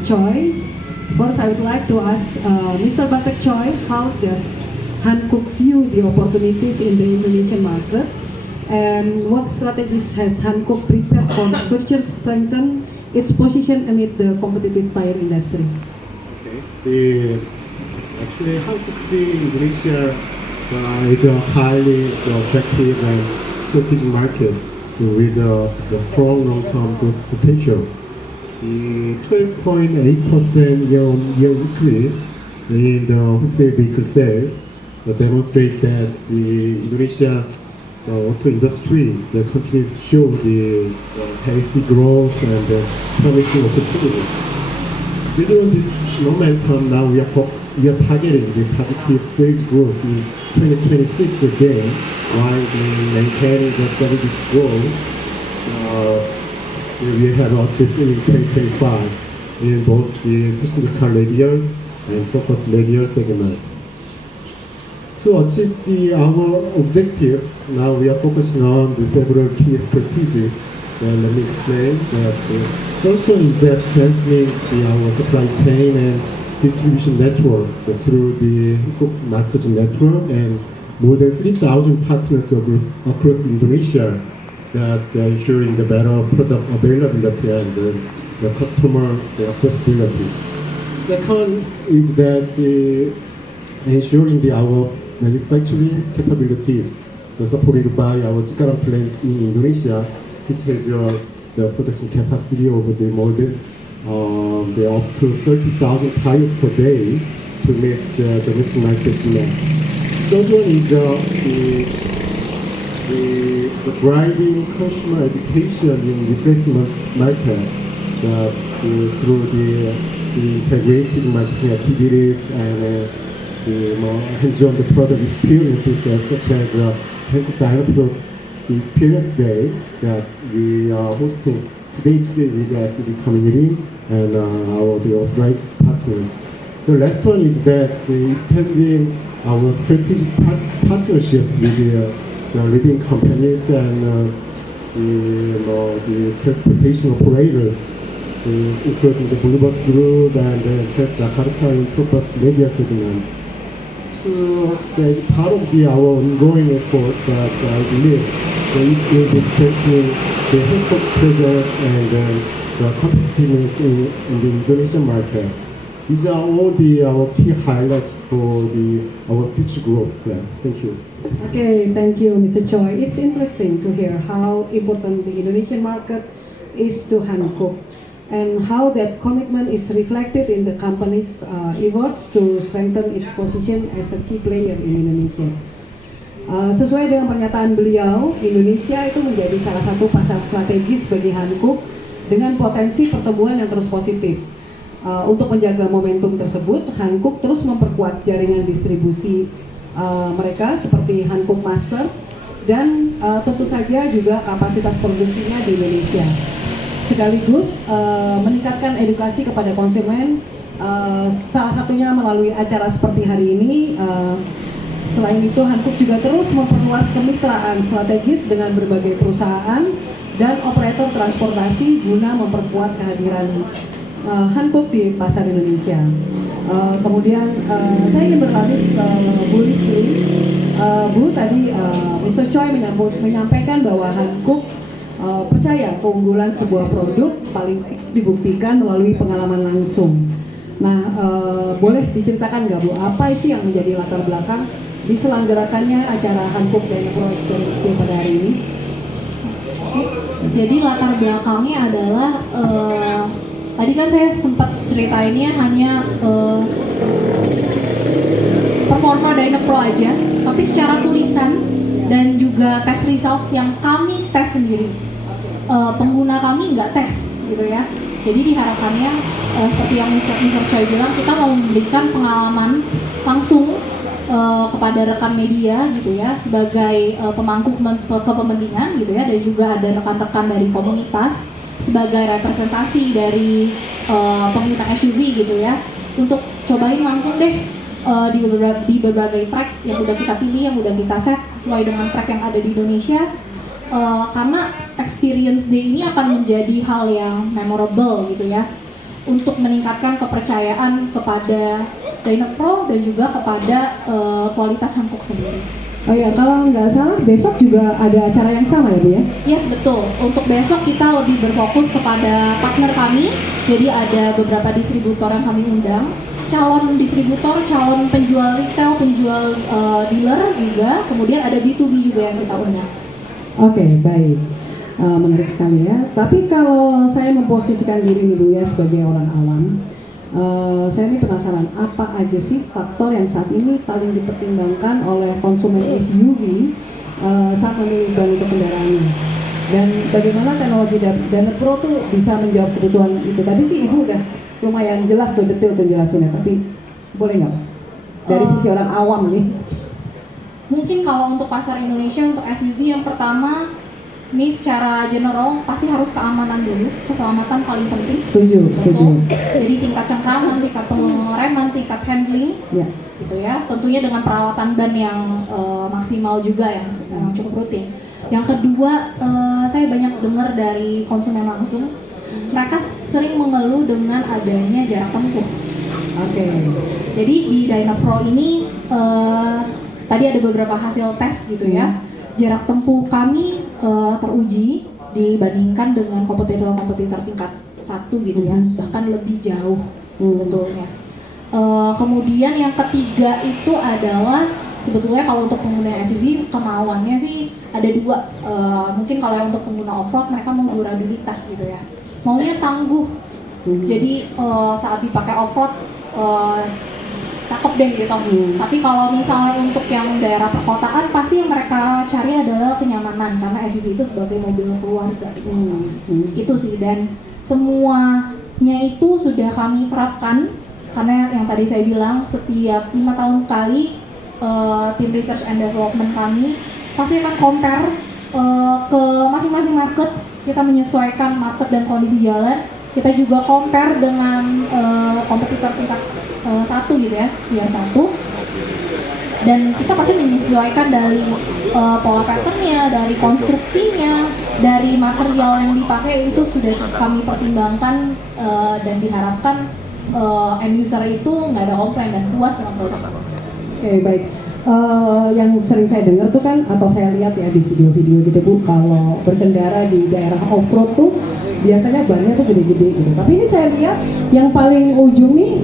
Choi. First, I would like to ask Mr. Bartek Choi, how does Hankook view the opportunities in the Indonesian market, and what strategies has Hankook prepared for further strengthen its position amid the competitive tire industry? Okay. Actually, Hankook see Indonesia is a highly attractive and strategic market with a strong long-term growth potential. The 12.8% year-on-year increase in the wholesale vehicle sales demonstrates that the Indonesia auto industry continues to show the healthy growth and promising opportunities. Building on this momentum, now we are targeting the positive sales growth in 2026 again, while we maintaining the double-digit growth we have achieved in 2025 in both the passenger car radial and focus radial segments. To achieve our objectives, now we are focusing on the several key strategies. And let me explain that the first one is that strengthening our supply chain and distribution network through the massage network and more than 3,000 partners across Indonesia that ensuring the better product availability and the customer accessibility. Second is that ensuring our manufacturing capabilities supported by our Cikarang plant in Indonesia, which has the production capacity over the more than up to 30,000 tires per day to meet the domestic market demand. Third one is the driving consumer education in replacement market through the integrated marketing activities and the more hands-on the product experiences such as Hankook Dyna Pro Experience Day that we are hosting today with the SUV community and the authorized partners. The last one is that expanding our strategic partnerships with the leading companies and the transportation operators, including the Boulevard Group and the Transjakarta in Focus Media segment. As part of our ongoing effort that I believe it will be strengthening the Hankook presence and the competitiveness in the Indonesian market. These are all our key highlights for our future growth plan. Thank you. Okay, thank you, Mr. Choi. It's interesting to hear how important the Indonesian market is to Hankook and how that commitment is reflected in the company's efforts to strengthen its position as a key player in Indonesia. Sesuai dengan pernyataan beliau, Indonesia itu menjadi salah satu pasar strategis bagi Hankook dengan potensi pertumbuhan yang terus positif. Untuk menjaga momentum tersebut, Hankook terus memperkuat jaringan distribusi mereka seperti Hankook Masters dan tentu saja juga kapasitas produksinya di Indonesia. Sekaligus meningkatkan edukasi kepada konsumen, salah satunya melalui acara seperti hari ini. Selain itu, Hankook juga terus memperluas kemitraan strategis dengan berbagai perusahaan dan operator transportasi guna memperkuat kehadiran Hankook di pasar Indonesia. Kemudian saya ingin beralih ke Bu Lisli. Bu, tadi Mr. Choi menyampaikan bahwa Hankook percaya keunggulan sebuah produk paling dibuktikan melalui pengalaman langsung. Nah, boleh diceritakan nggak Bu, apa sih yang menjadi latar belakang diselenggarakannya acara Hankook Dynapro Experience Day pada hari ini? Jadi latar belakangnya adalah tadi kan saya sempat ceritainnya hanya performa Dynapro aja, tapi secara tulisan dan juga tes result yang kami tes sendiri. Pengguna kami nggak tes gitu ya. Jadi diharapkannya seperti yang Mr. Choi bilang, kita mau memberikan pengalaman langsung kepada rekan media gitu ya, sebagai pemangku kepentingan gitu ya, dan juga ada rekan-rekan dari komunitas sebagai representasi dari pengguna SUV gitu ya, untuk cobain langsung deh di berbagai track yang udah kita pilih, yang udah kita set sesuai dengan track yang ada di Indonesia. Karena experience day ini akan menjadi hal yang memorable gitu ya, untuk meningkatkan kepercayaan kepada Dynapro dan juga kepada kualitas Hankook sendiri. Oh ya, kalau nggak salah besok juga ada acara yang sama ya Bu ya? Yes, betul. Untuk besok kita lebih berfokus kepada partner kami. Jadi ada beberapa distributor yang kami undang, calon distributor, calon penjual retail, penjual dealer juga, kemudian ada B2B juga yang kita undang. Oke, baik. Menarik sekali ya. Tapi kalau saya memposisikan diri nih Bu ya sebagai orang awam, saya ini penasaran apa aja sih faktor yang saat ini paling dipertimbangkan oleh konsumen SUV saat memilih ban untuk kendaraannya, dan bagaimana teknologi Dynapro tuh bisa menjawab kebutuhan itu. Tadi sih Ibu udah lumayan jelas tuh, detail tuh jelasinnya, tapi boleh nggak dari sisi orang awam nih? Mungkin kalau untuk pasar Indonesia, untuk SUV yang pertama, ini secara general pasti harus keamanan dulu, keselamatan paling penting. Setuju. Jadi tingkat cengkraman, tingkat pengereman, tingkat handling, Ya. gitu ya. Tentunya dengan perawatan ban yang maksimal juga, yang cukup rutin. Yang kedua, saya banyak dengar dari konsumen langsung, mereka sering mengeluh dengan adanya jarak tempuh. Oke. Jadi di Dynapro ini tadi ada beberapa hasil tes gitu ya. Jarak tempuh kami teruji dibandingkan dengan kompetitor-kompetitor tingkat 1 gitu ya, bahkan lebih jauh sebetulnya. Kemudian yang ketiga itu adalah sebetulnya kalau untuk pengguna SUV kemauannya sih ada dua. Mungkin kalau yang untuk pengguna off-road mereka mau durabilitas gitu ya, maunya tangguh. Jadi saat dipakai off-road cakep deh gitu. Tapi kalau misalnya untuk yang daerah perkotaan, pasti yang mereka cari adalah kenyamanan, karena SUV itu sebagai mobil keluarga. Itu sih, dan semuanya itu sudah kami terapkan, karena yang tadi saya bilang setiap 5 tahun sekali tim research and development kami pasti akan compare ke masing-masing market. Kita menyesuaikan market dan kondisi jalan. Kita juga compare dengan kompetitor tingkat 1 gitu ya, tier 1, dan kita pasti menyesuaikan dari pola patternnya, dari konstruksinya, dari material yang dipakai, itu sudah kami pertimbangkan dan diharapkan end user itu nggak ada komplain dan puas dengan produk. Oke, baik. Yang sering saya dengar tuh kan, atau saya lihat ya di video-video gitu Bu, kalau berkendara di daerah off-road tuh biasanya bannya tuh gede-gede gitu. Tapi ini saya lihat yang paling ujung nih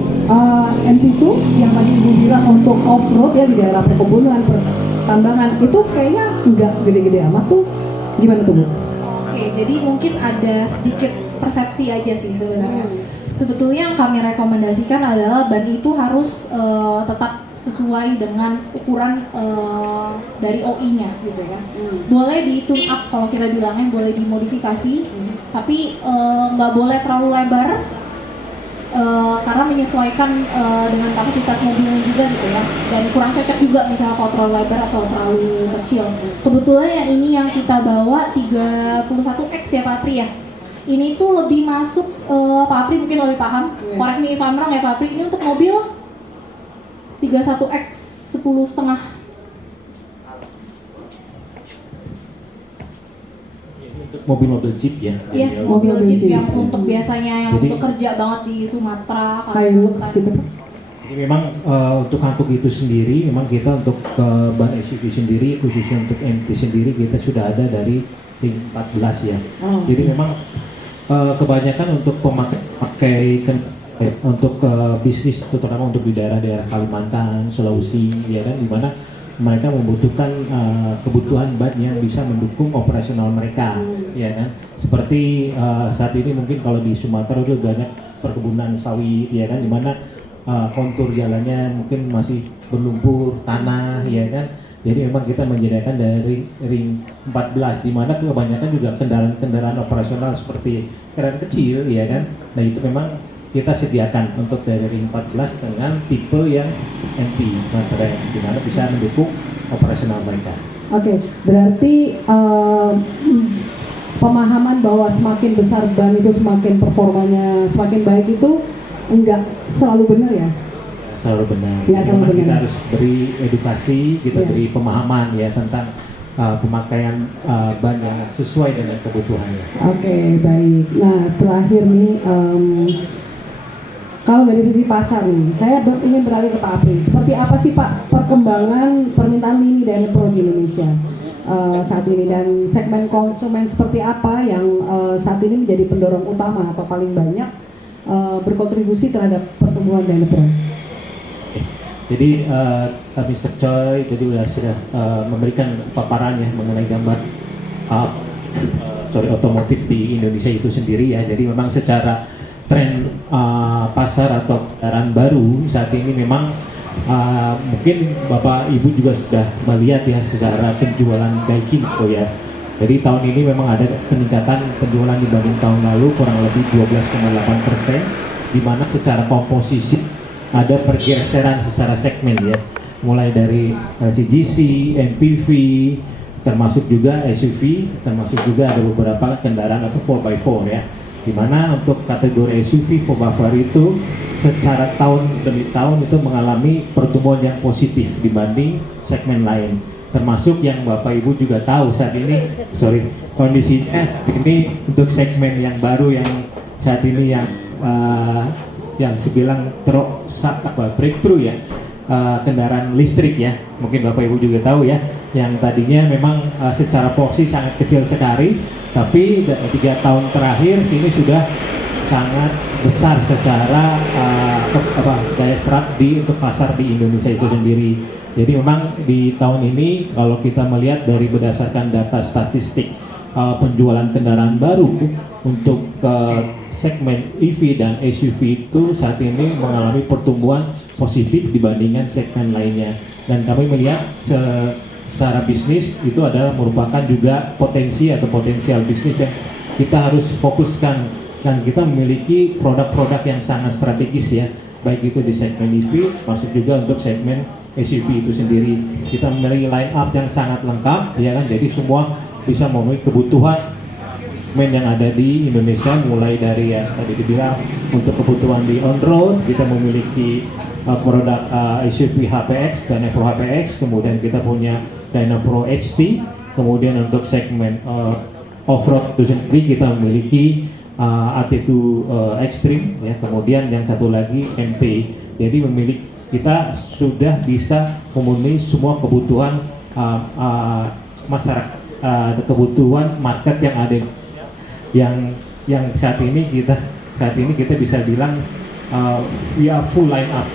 MT2 yang tadi Ibu bilang untuk off-road ya, di daerah perkebunan, pertambangan, itu kayaknya nggak gede-gede amat tuh. Gimana tuh Bu? Oke, jadi mungkin ada sedikit persepsi aja sih sebenarnya. Sebetulnya yang kami rekomendasikan adalah ban itu harus tetap sesuai dengan ukuran dari OI-nya gitu ya. Boleh di tune up kalau kita bilangnya, boleh dimodifikasi, tapi nggak boleh terlalu lebar karena menyesuaikan dengan kapasitas mobilnya juga gitu ya. Dan kurang cocok juga misalnya kalau terlalu lebar atau terlalu kecil. Kebetulan yang ini yang kita bawa 31X ya Pak Pri ya. Ini tuh lebih masuk, Pak Apri mungkin lebih paham, correct me if I'm wrong ya Pak Apri, ini untuk mobil 31X 10,5. mobil-mobil Jeep ya. Yes, Jadi, mobil mobil Jeep Jeep. yang untuk biasanya yang Jadi- bekerja banget di Sumatera, Hilux Kalimantan. gitu. Jadi memang untuk Hankook itu sendiri, memang kita untuk ban SUV sendiri, khususnya untuk MT sendiri kita sudah ada dari ring 14 ya. Oh. Jadi memang kebanyakan untuk pemakai untuk bisnis, terutama untuk di daerah-daerah Kalimantan, Sulawesi, ya kan, di mana mereka membutuhkan kebutuhan ban yang bisa mendukung operasional mereka, ya kan. Seperti saat ini mungkin kalau di Sumatera itu banyak perkebunan sawit, ya kan, di mana kontur jalannya mungkin masih berlumpur tanah, ya kan. Jadi memang kita menyediakan dari ring 14, di mana kebanyakan juga kendaraan-kendaraan operasional seperti kendaraan kecil, ya kan. Nah itu memang kita sediakan untuk dari ring 14 dengan tipe yang MT, di mana bisa mendukung operasional mereka. Oke, berarti pemahaman bahwa semakin besar ban itu semakin performanya semakin baik itu enggak selalu benar ya? Selalu benar. Ya, Jadi selalu memang kita benar. harus beri edukasi, kita Ya. beri pemahaman ya tentang pemakaian ban yang sesuai dengan kebutuhannya. Oke, baik. Nah, terakhir nih, kalau dari sisi pasar nih, saya ingin beralih ke Pak Apri. Seperti apa sih Pak perkembangan permintaan Mini Dynapro di Indonesia saat ini, dan segmen konsumen seperti apa yang saat ini menjadi pendorong utama atau paling banyak berkontribusi terhadap pertumbuhan Dynapro? Jadi Mr. Choi jadi sudah memberikan paparan ya mengenai gambar otomotif di Indonesia itu sendiri ya. Jadi memang secara tren pasar atau kendaraan baru saat ini memang mungkin Bapak Ibu juga sudah melihat ya secara penjualan Daikinko ya. Jadi tahun ini memang ada peningkatan penjualan dibanding tahun lalu kurang lebih 12,8%, di mana secara komposisi ada pergeseran secara segmen ya, mulai dari LCGC, MPV, termasuk juga SUV, termasuk juga ada beberapa kendaraan atau 4x4 ya, dimana untuk kategori SUV 4x4 itu secara tahun demi tahun itu mengalami pertumbuhan yang positif dibanding segmen lain, termasuk yang Bapak Ibu juga tahu saat ini, kondisinya ini untuk segmen yang baru yang saat ini yang sebilang breakthrough ya, kendaraan listrik ya, mungkin Bapak Ibu juga tahu ya, yang tadinya memang secara porsi sangat kecil sekali, tapi 3 tahun terakhir sini sudah sangat besar secara daya serap untuk pasar di Indonesia itu sendiri. Jadi memang di tahun ini kalau kita melihat dari berdasarkan data statistik penjualan kendaraan baru untuk segmen EV dan SUV itu saat ini mengalami pertumbuhan positif dibandingkan segmen lainnya, dan kami melihat secara bisnis itu adalah merupakan juga potensi atau potensial bisnis yang kita harus fokuskan, dan kita memiliki produk-produk yang sangat strategis ya, baik itu di segmen EV masuk juga untuk segmen SUV itu sendiri. Kita memiliki line up yang sangat lengkap ya kan, jadi semua bisa memenuhi kebutuhan yang ada di Indonesia, mulai dari yang tadi dibilang untuk kebutuhan di on-road, kita memiliki produk SUV HPX, Dynapro HPX, kemudian kita punya Dynapro XT, kemudian untuk segmen off-road itu sendiri kita memiliki AT2 Extreme, ya, kemudian yang satu lagi MT. Jadi kita sudah bisa memenuhi semua kebutuhan masyarakat, kebutuhan market yang ada, yang saat ini kita bisa bilang we are full line up.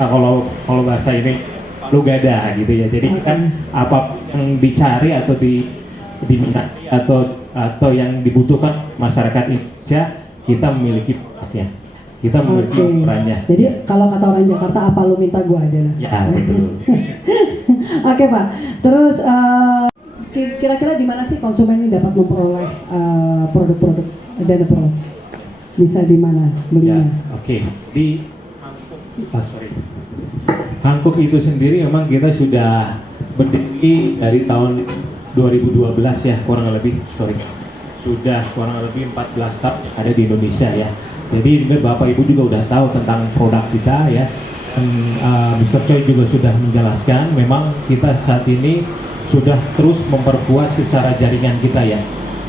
Kalau bahasa ini lu gada gitu ya. Jadi kan apa yang dicari atau diminati atau yang dibutuhkan masyarakat Indonesia, kita memiliki ya. Kita memiliki perannya. Jadi kalau kata orang Jakarta, apa lu minta gua ada. Ya betul. Oke Pak. Terus kira-kira di mana sih konsumen ini dapat memperoleh produk-produk Dynapro? Bisa di mana belinya? Ya, oke. Di Hankook itu sendiri memang kita sudah berdiri dari tahun 2012 ya, kurang lebih sudah kurang lebih 14 tahun ada di Indonesia ya. Jadi Bapak Ibu juga udah tahu tentang produk kita ya. Mr. Choi juga sudah menjelaskan, memang kita saat ini sudah terus memperkuat secara jaringan kita ya.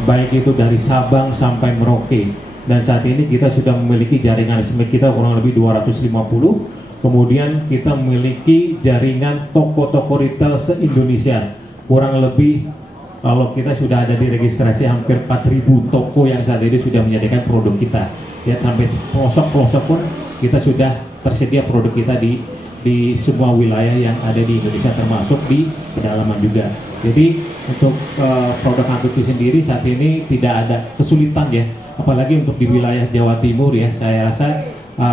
baik itu dari Sabang sampai Merauke. Dan saat ini kita sudah memiliki jaringan resmi kita kurang lebih 250. Kemudian kita memiliki jaringan toko-toko retail se-Indonesia. Kurang lebih kalau kita sudah ada di registrasi hampir 4.000 toko yang saat ini sudah menyediakan produk kita. Ya, sampai pelosok-pelosok pun kita sudah tersedia produk kita di semua wilayah yang ada di Indonesia, termasuk di pedalaman juga. Jadi untuk produk Hankook itu sendiri saat ini tidak ada kesulitan ya, apalagi untuk di wilayah Jawa Timur ya. Saya rasa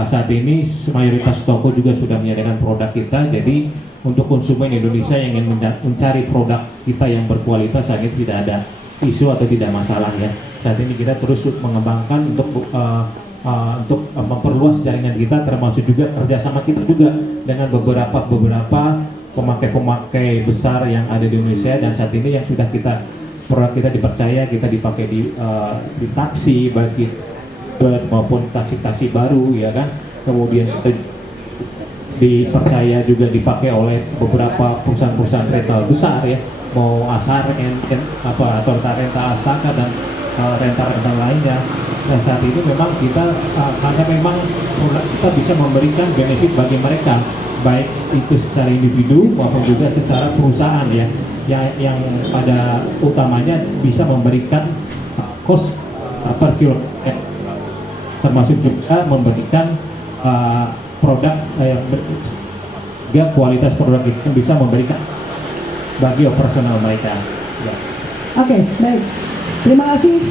saat ini mayoritas toko juga sudah menyediakan produk kita. Jadi untuk konsumen Indonesia yang ingin mencari produk kita yang berkualitas, saat ini tidak ada isu atau tidak masalah ya. Saat ini kita terus mengembangkan untuk memperluas jaringan kita, termasuk juga kerjasama kita juga dengan beberapa pemakai besar yang ada di Indonesia. Dan saat ini yang sudah produk kita dipercaya, kita dipakai di taksi bagi maupun taksi-taksi baru ya kan. Kemudian kita dipercaya juga dipakai oleh beberapa perusahaan-perusahaan rental besar ya, mau Asar atau Renta Asaka dan rental-rental lainnya. Dan saat ini memang kita karena memang produk kita bisa memberikan benefit bagi mereka, baik itu secara individu maupun juga secara perusahaan ya, yang pada utamanya bisa memberikan cost per kilo, termasuk juga memberikan produk juga kualitas produk itu bisa memberikan bagi operasional mereka ya. Oke, baik. Terima kasih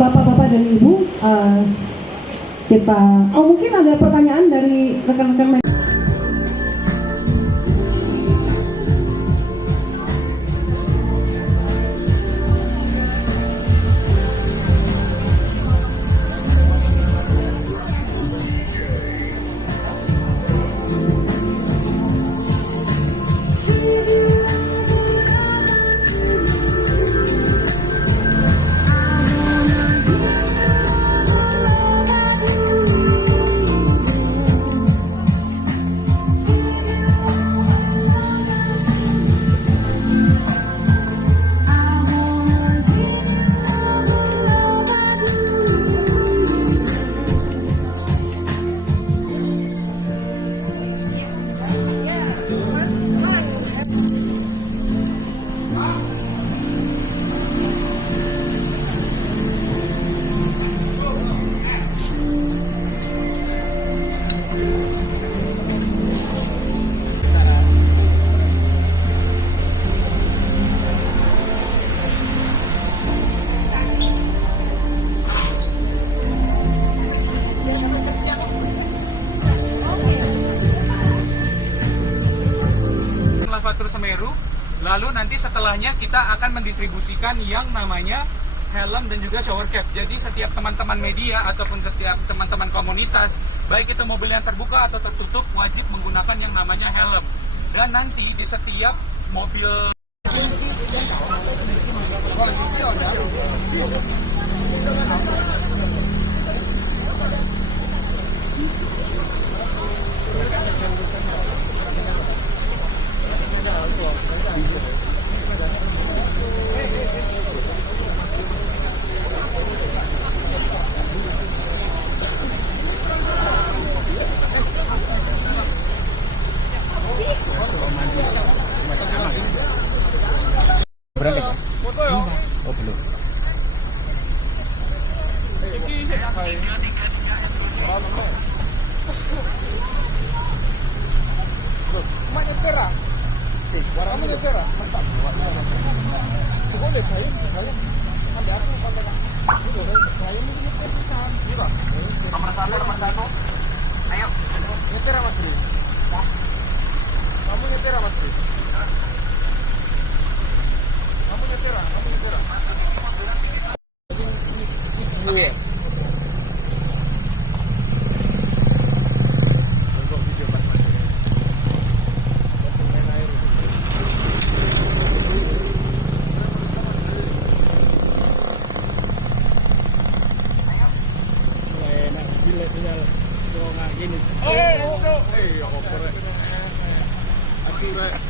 Bapak-bapak dan Ibu. Mungkin ada pertanyaan dari rekan-rekan. Manufaktur Semeru, lalu nanti setelahnya kita akan mendistribusikan yang namanya helm dan juga shower cap. Jadi setiap teman-teman media ataupun setiap teman-teman komunitas, baik itu mobil yang terbuka atau tertutup, wajib menggunakan yang namanya helm. Dan nanti di setiap mobil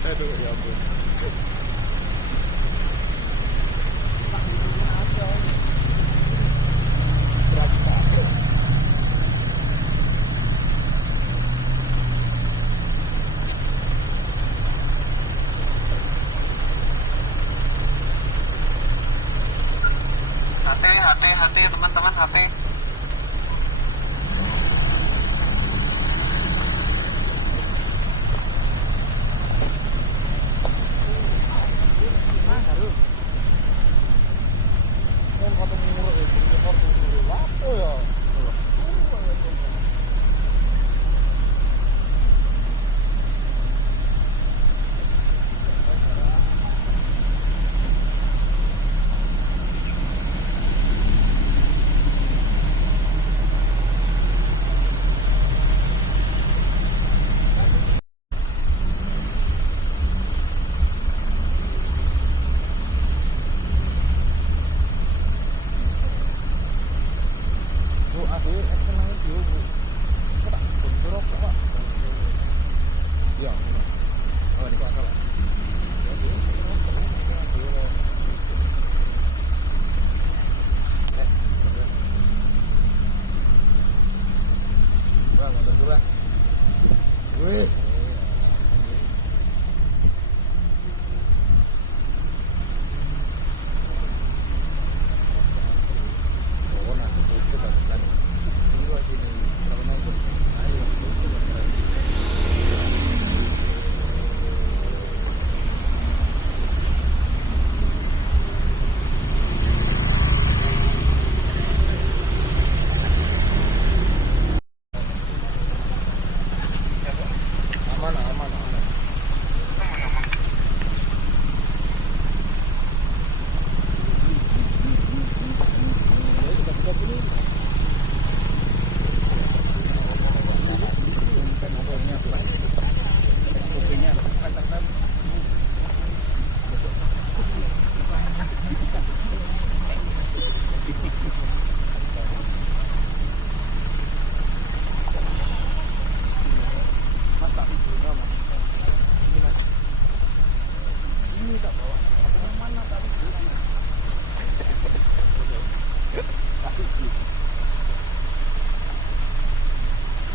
Aduh, ya ampun. teman-teman HP.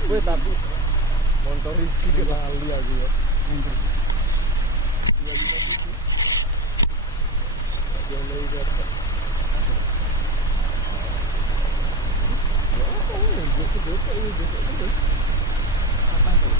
Gue tapi motor Rizky lali aja ya. Dia lagi dapat. Apa tuh?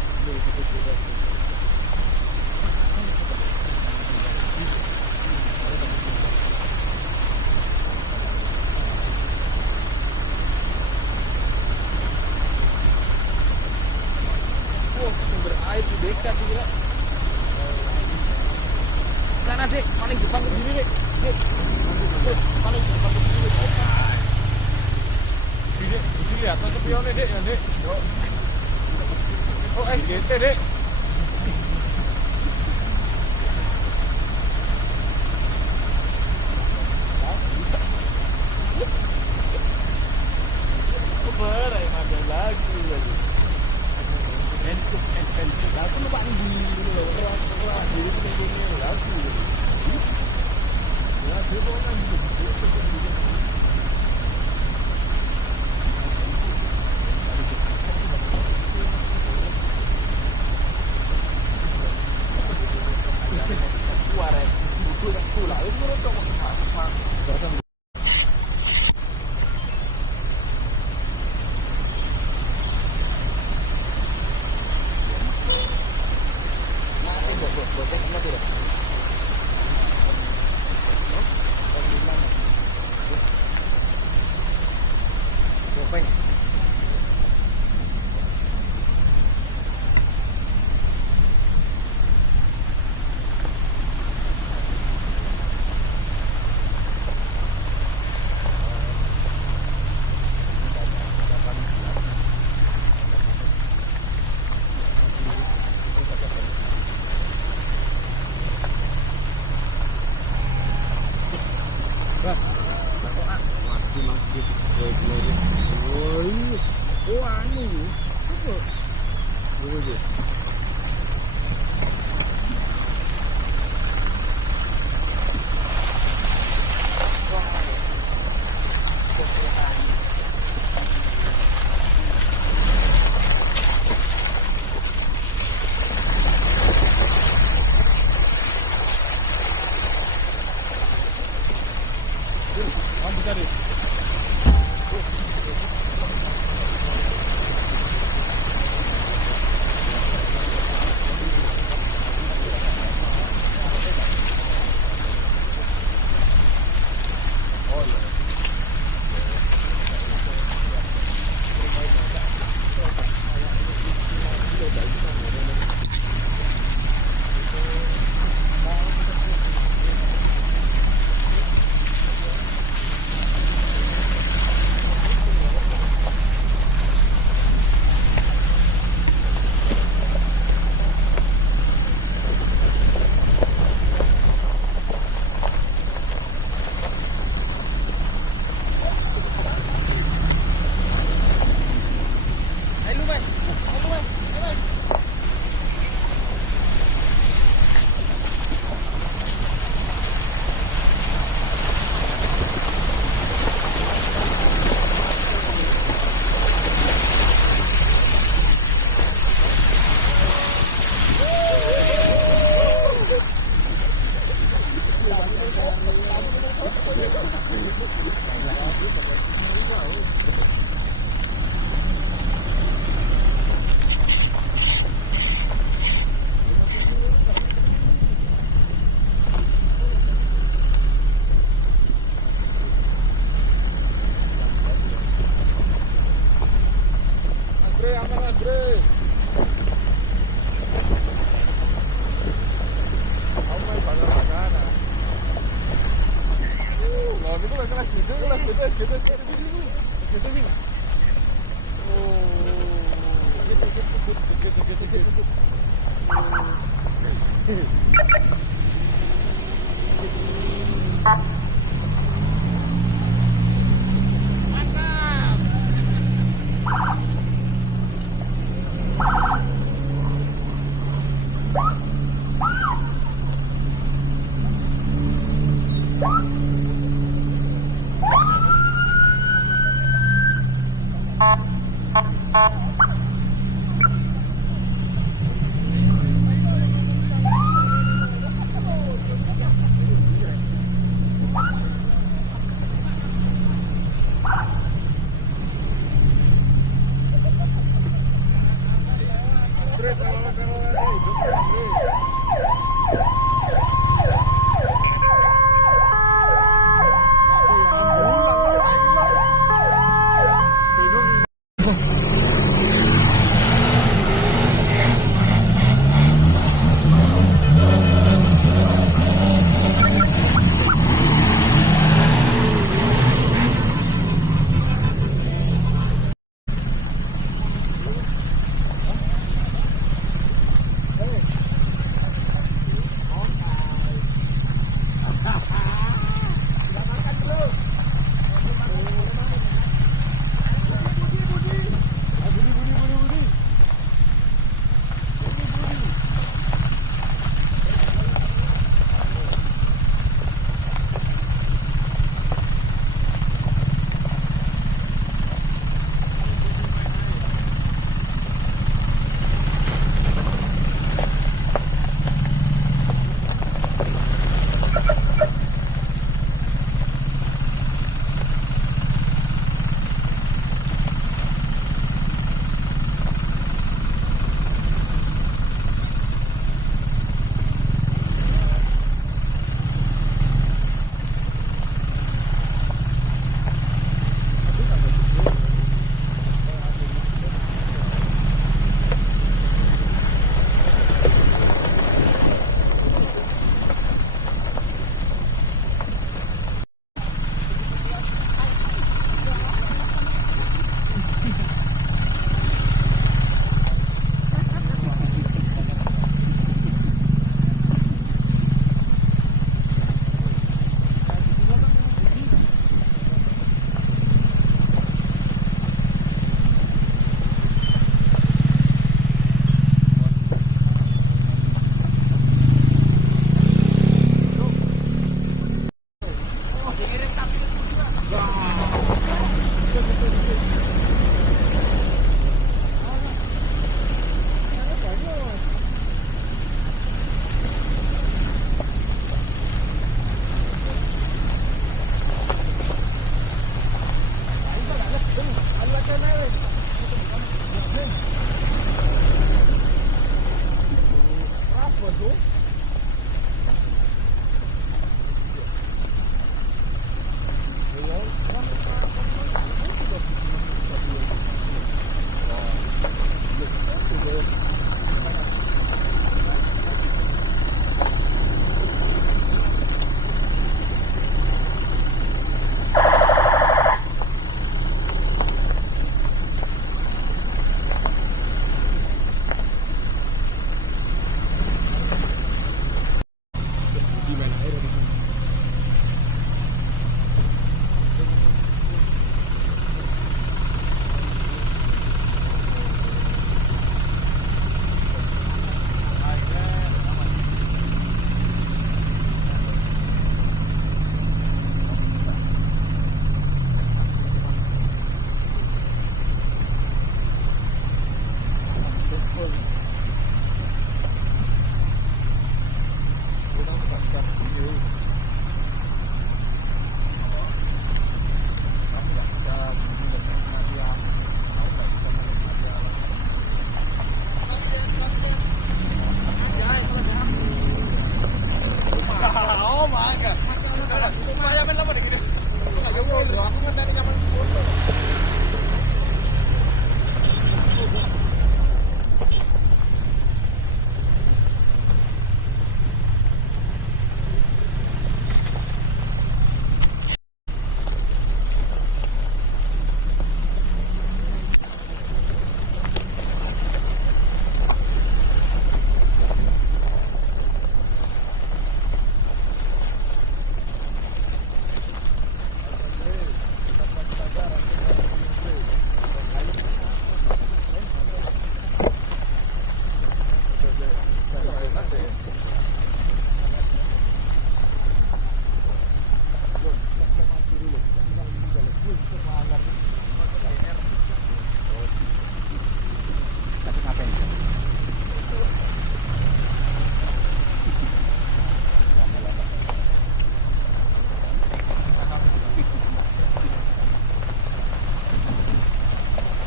Sumber air di dekat gila. Sana dek, paling depan ke diri dek. Dek, paling depan ke diri dek. Dek, di sini ya, tangkap pionnya dek, ya dek. Oh, GT dek. Keberai ada lagi. Aku lupa nih dulu orang diri kita ini lagu. Ya, dia mau kan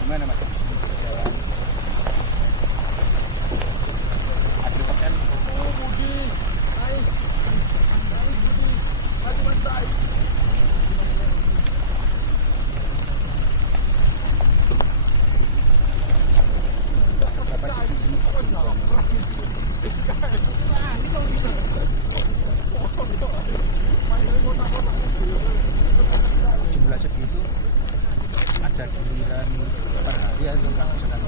Gimana mas? Ada pakai? Oh Budi, nice, nice Budi, maju mas nice. Jumlah segitu ada giliran per hari atau kalau sedang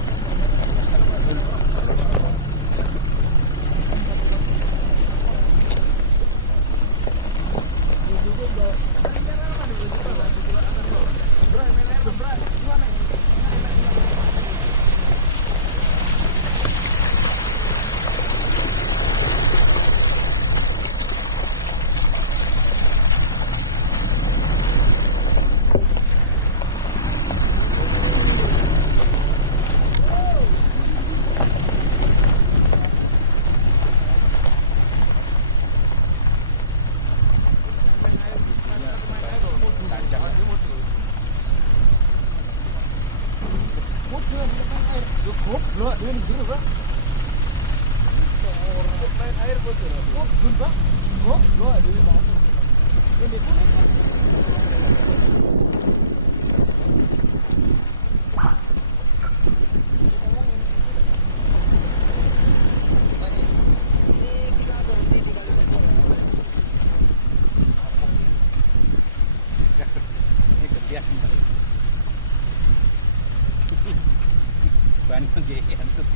ban penggayaan tuh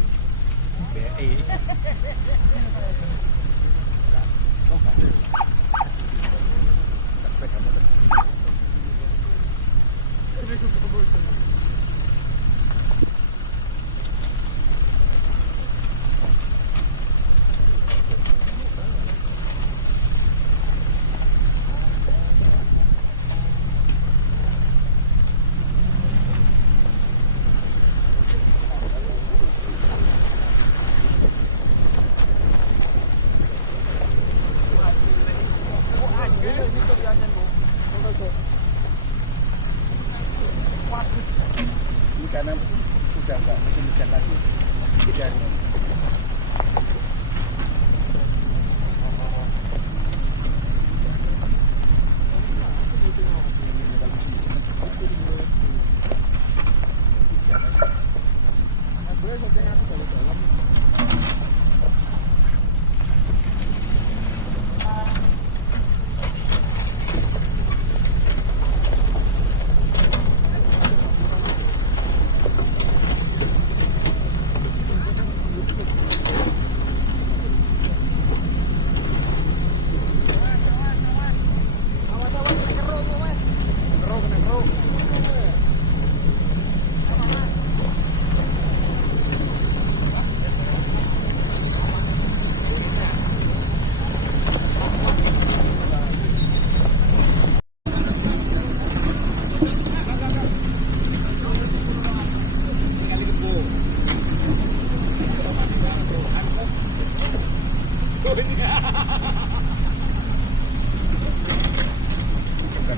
BE. Ini karena sudah nggak musim hujan lagi, hujan.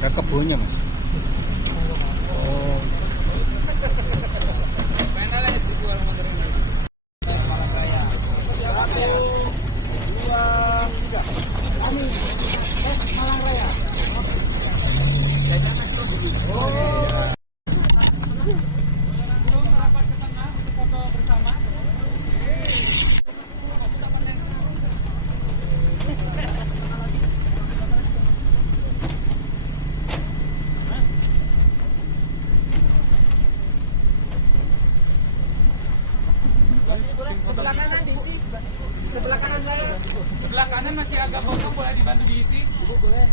Ada kebunnya mas. Oh. Merapat ke tengah untuk foto bersama. Sebelah kanan diisi. Sebelah kanan saya. Sebelah kanan masih agak kosong, boleh dibantu diisi. Ibu boleh.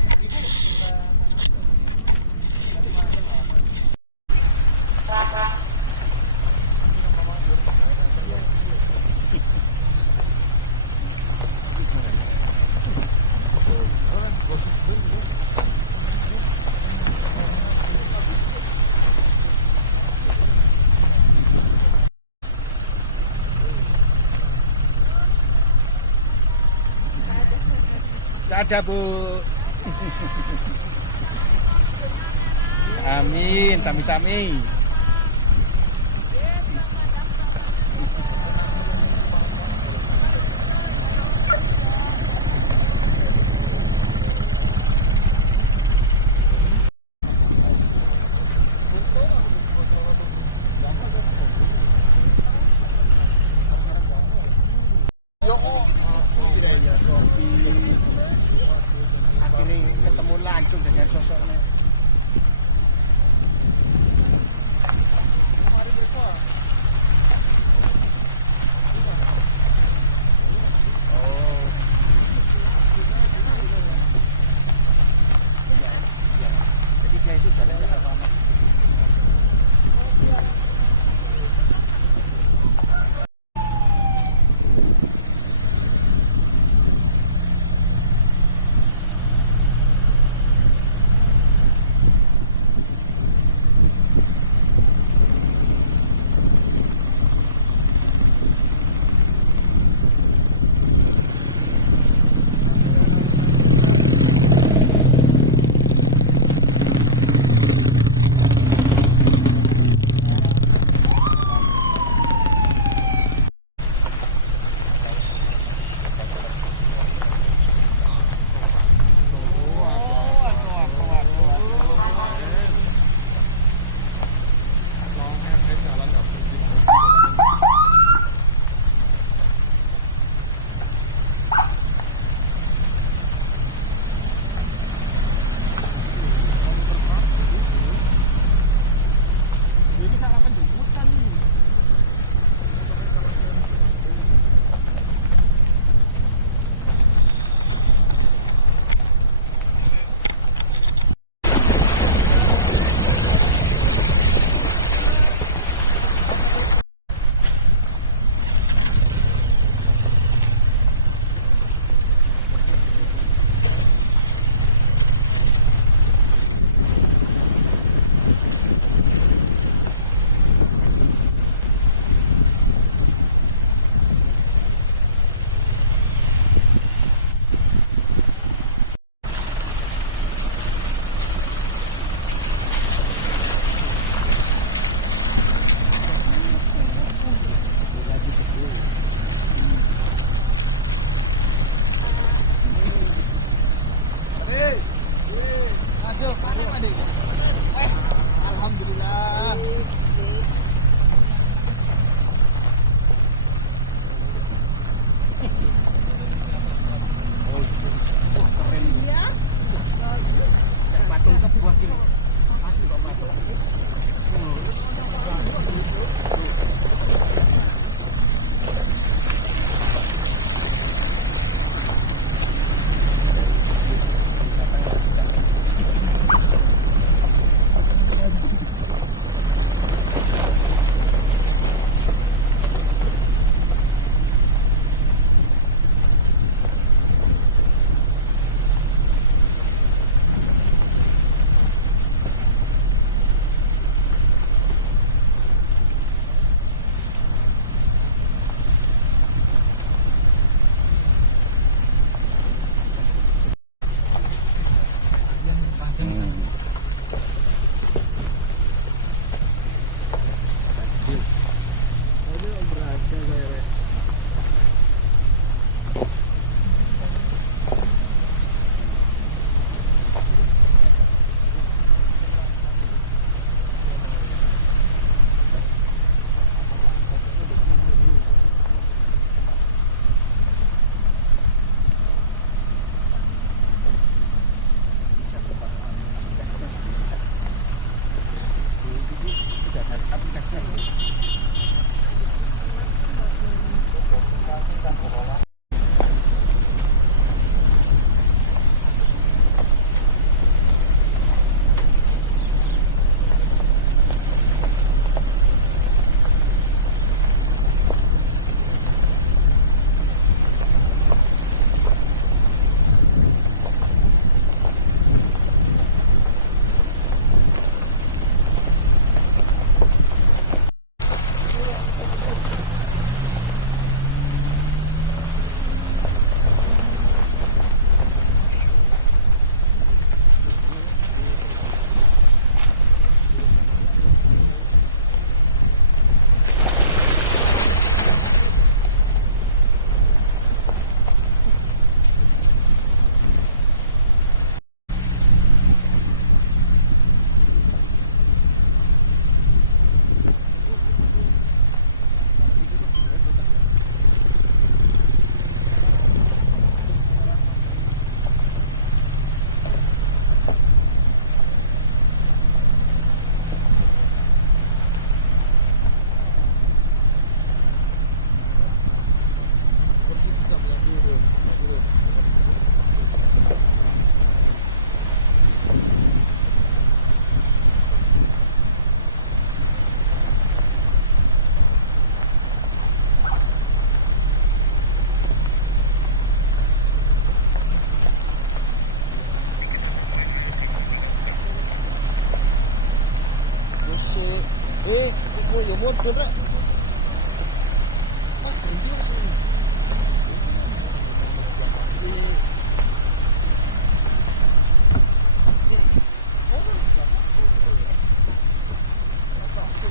Ada Bu. Amin, sami-sami. Akhirnya ketemu langsung dengan sosoknya. Jadi dia itu jalan ke mana?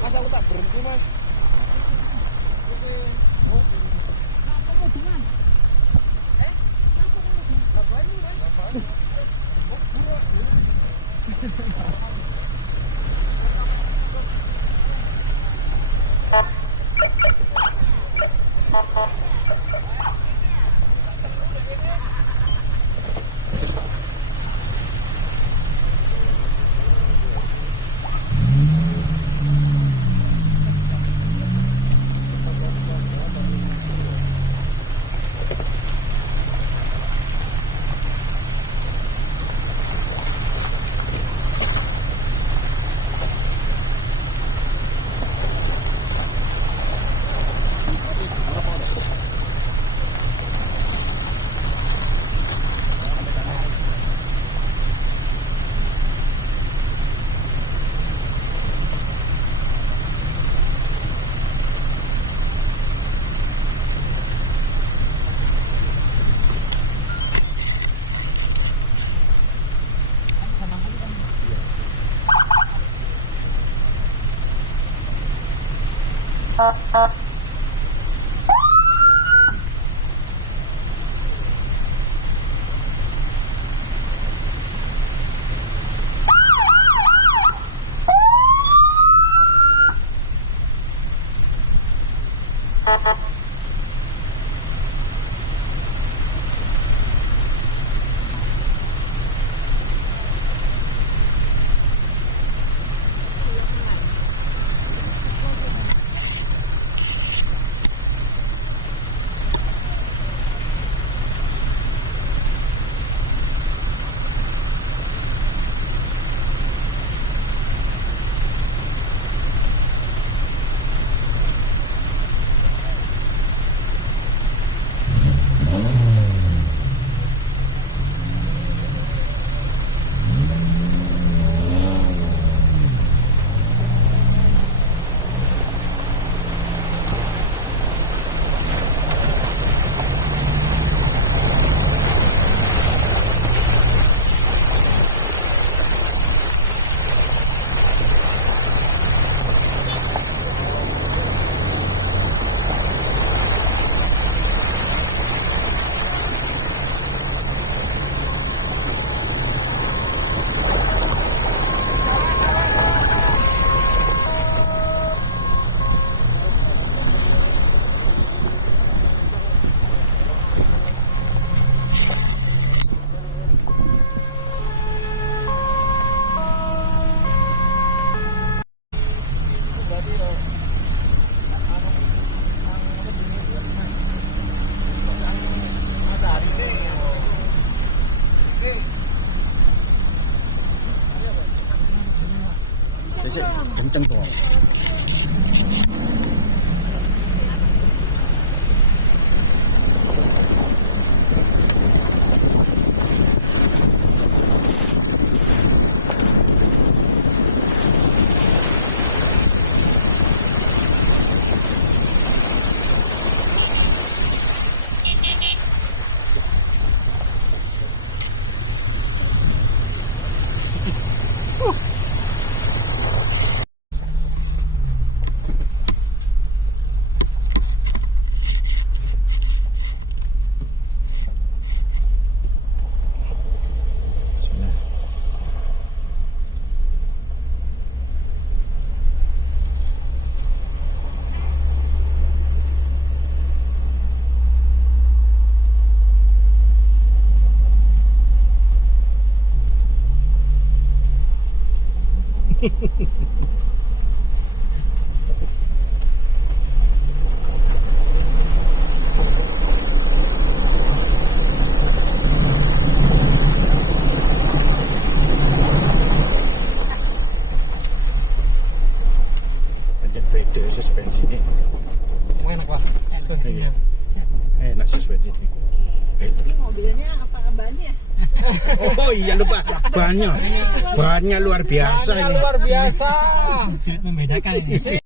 Masa lu tak berhenti mas? Kenceng tuh. Beda suspensinya. Enak lah. Iya. Enak suspensinya. Ini mobilnya apa bannya? Oh iya lupa, bannya luar biasa ini. Luar biasa. Membedakan ini.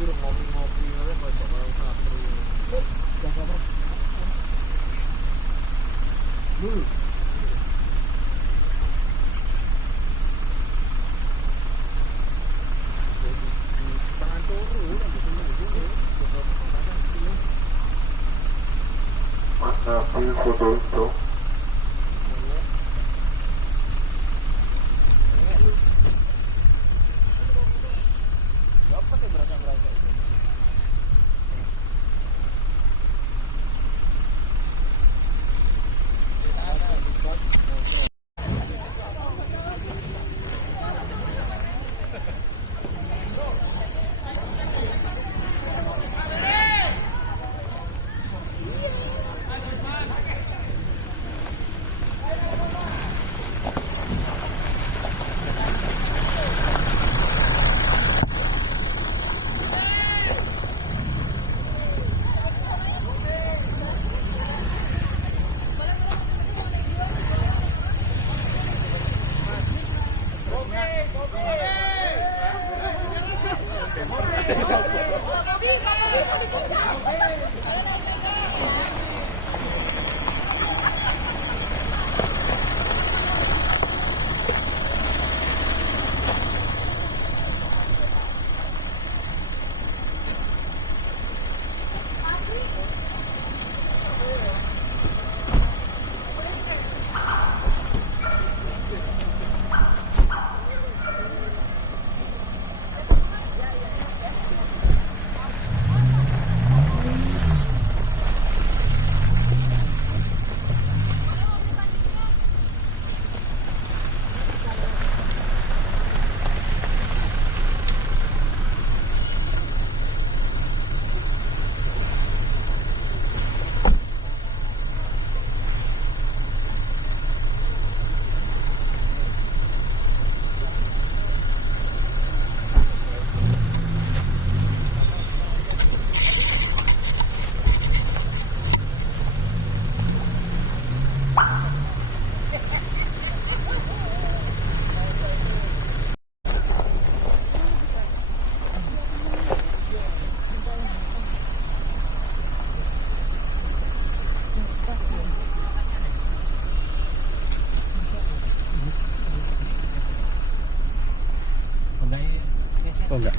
Suruh ngopi-ngopi aja kalau orang satu. Dulu. Tangan turun, Masa foto itu. Oh enggak.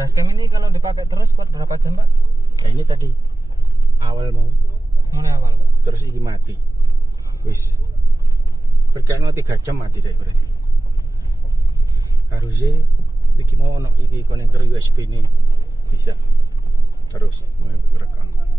Dashcam ini kalau dipakai terus kuat berapa jam, Pak? Ya ini tadi awal mau Mulai awal. terus ini mati. Wis berkaitan 3 jam mati deh berarti. Harusnya iki mau ono iki konektor USB ini bisa terus rekam.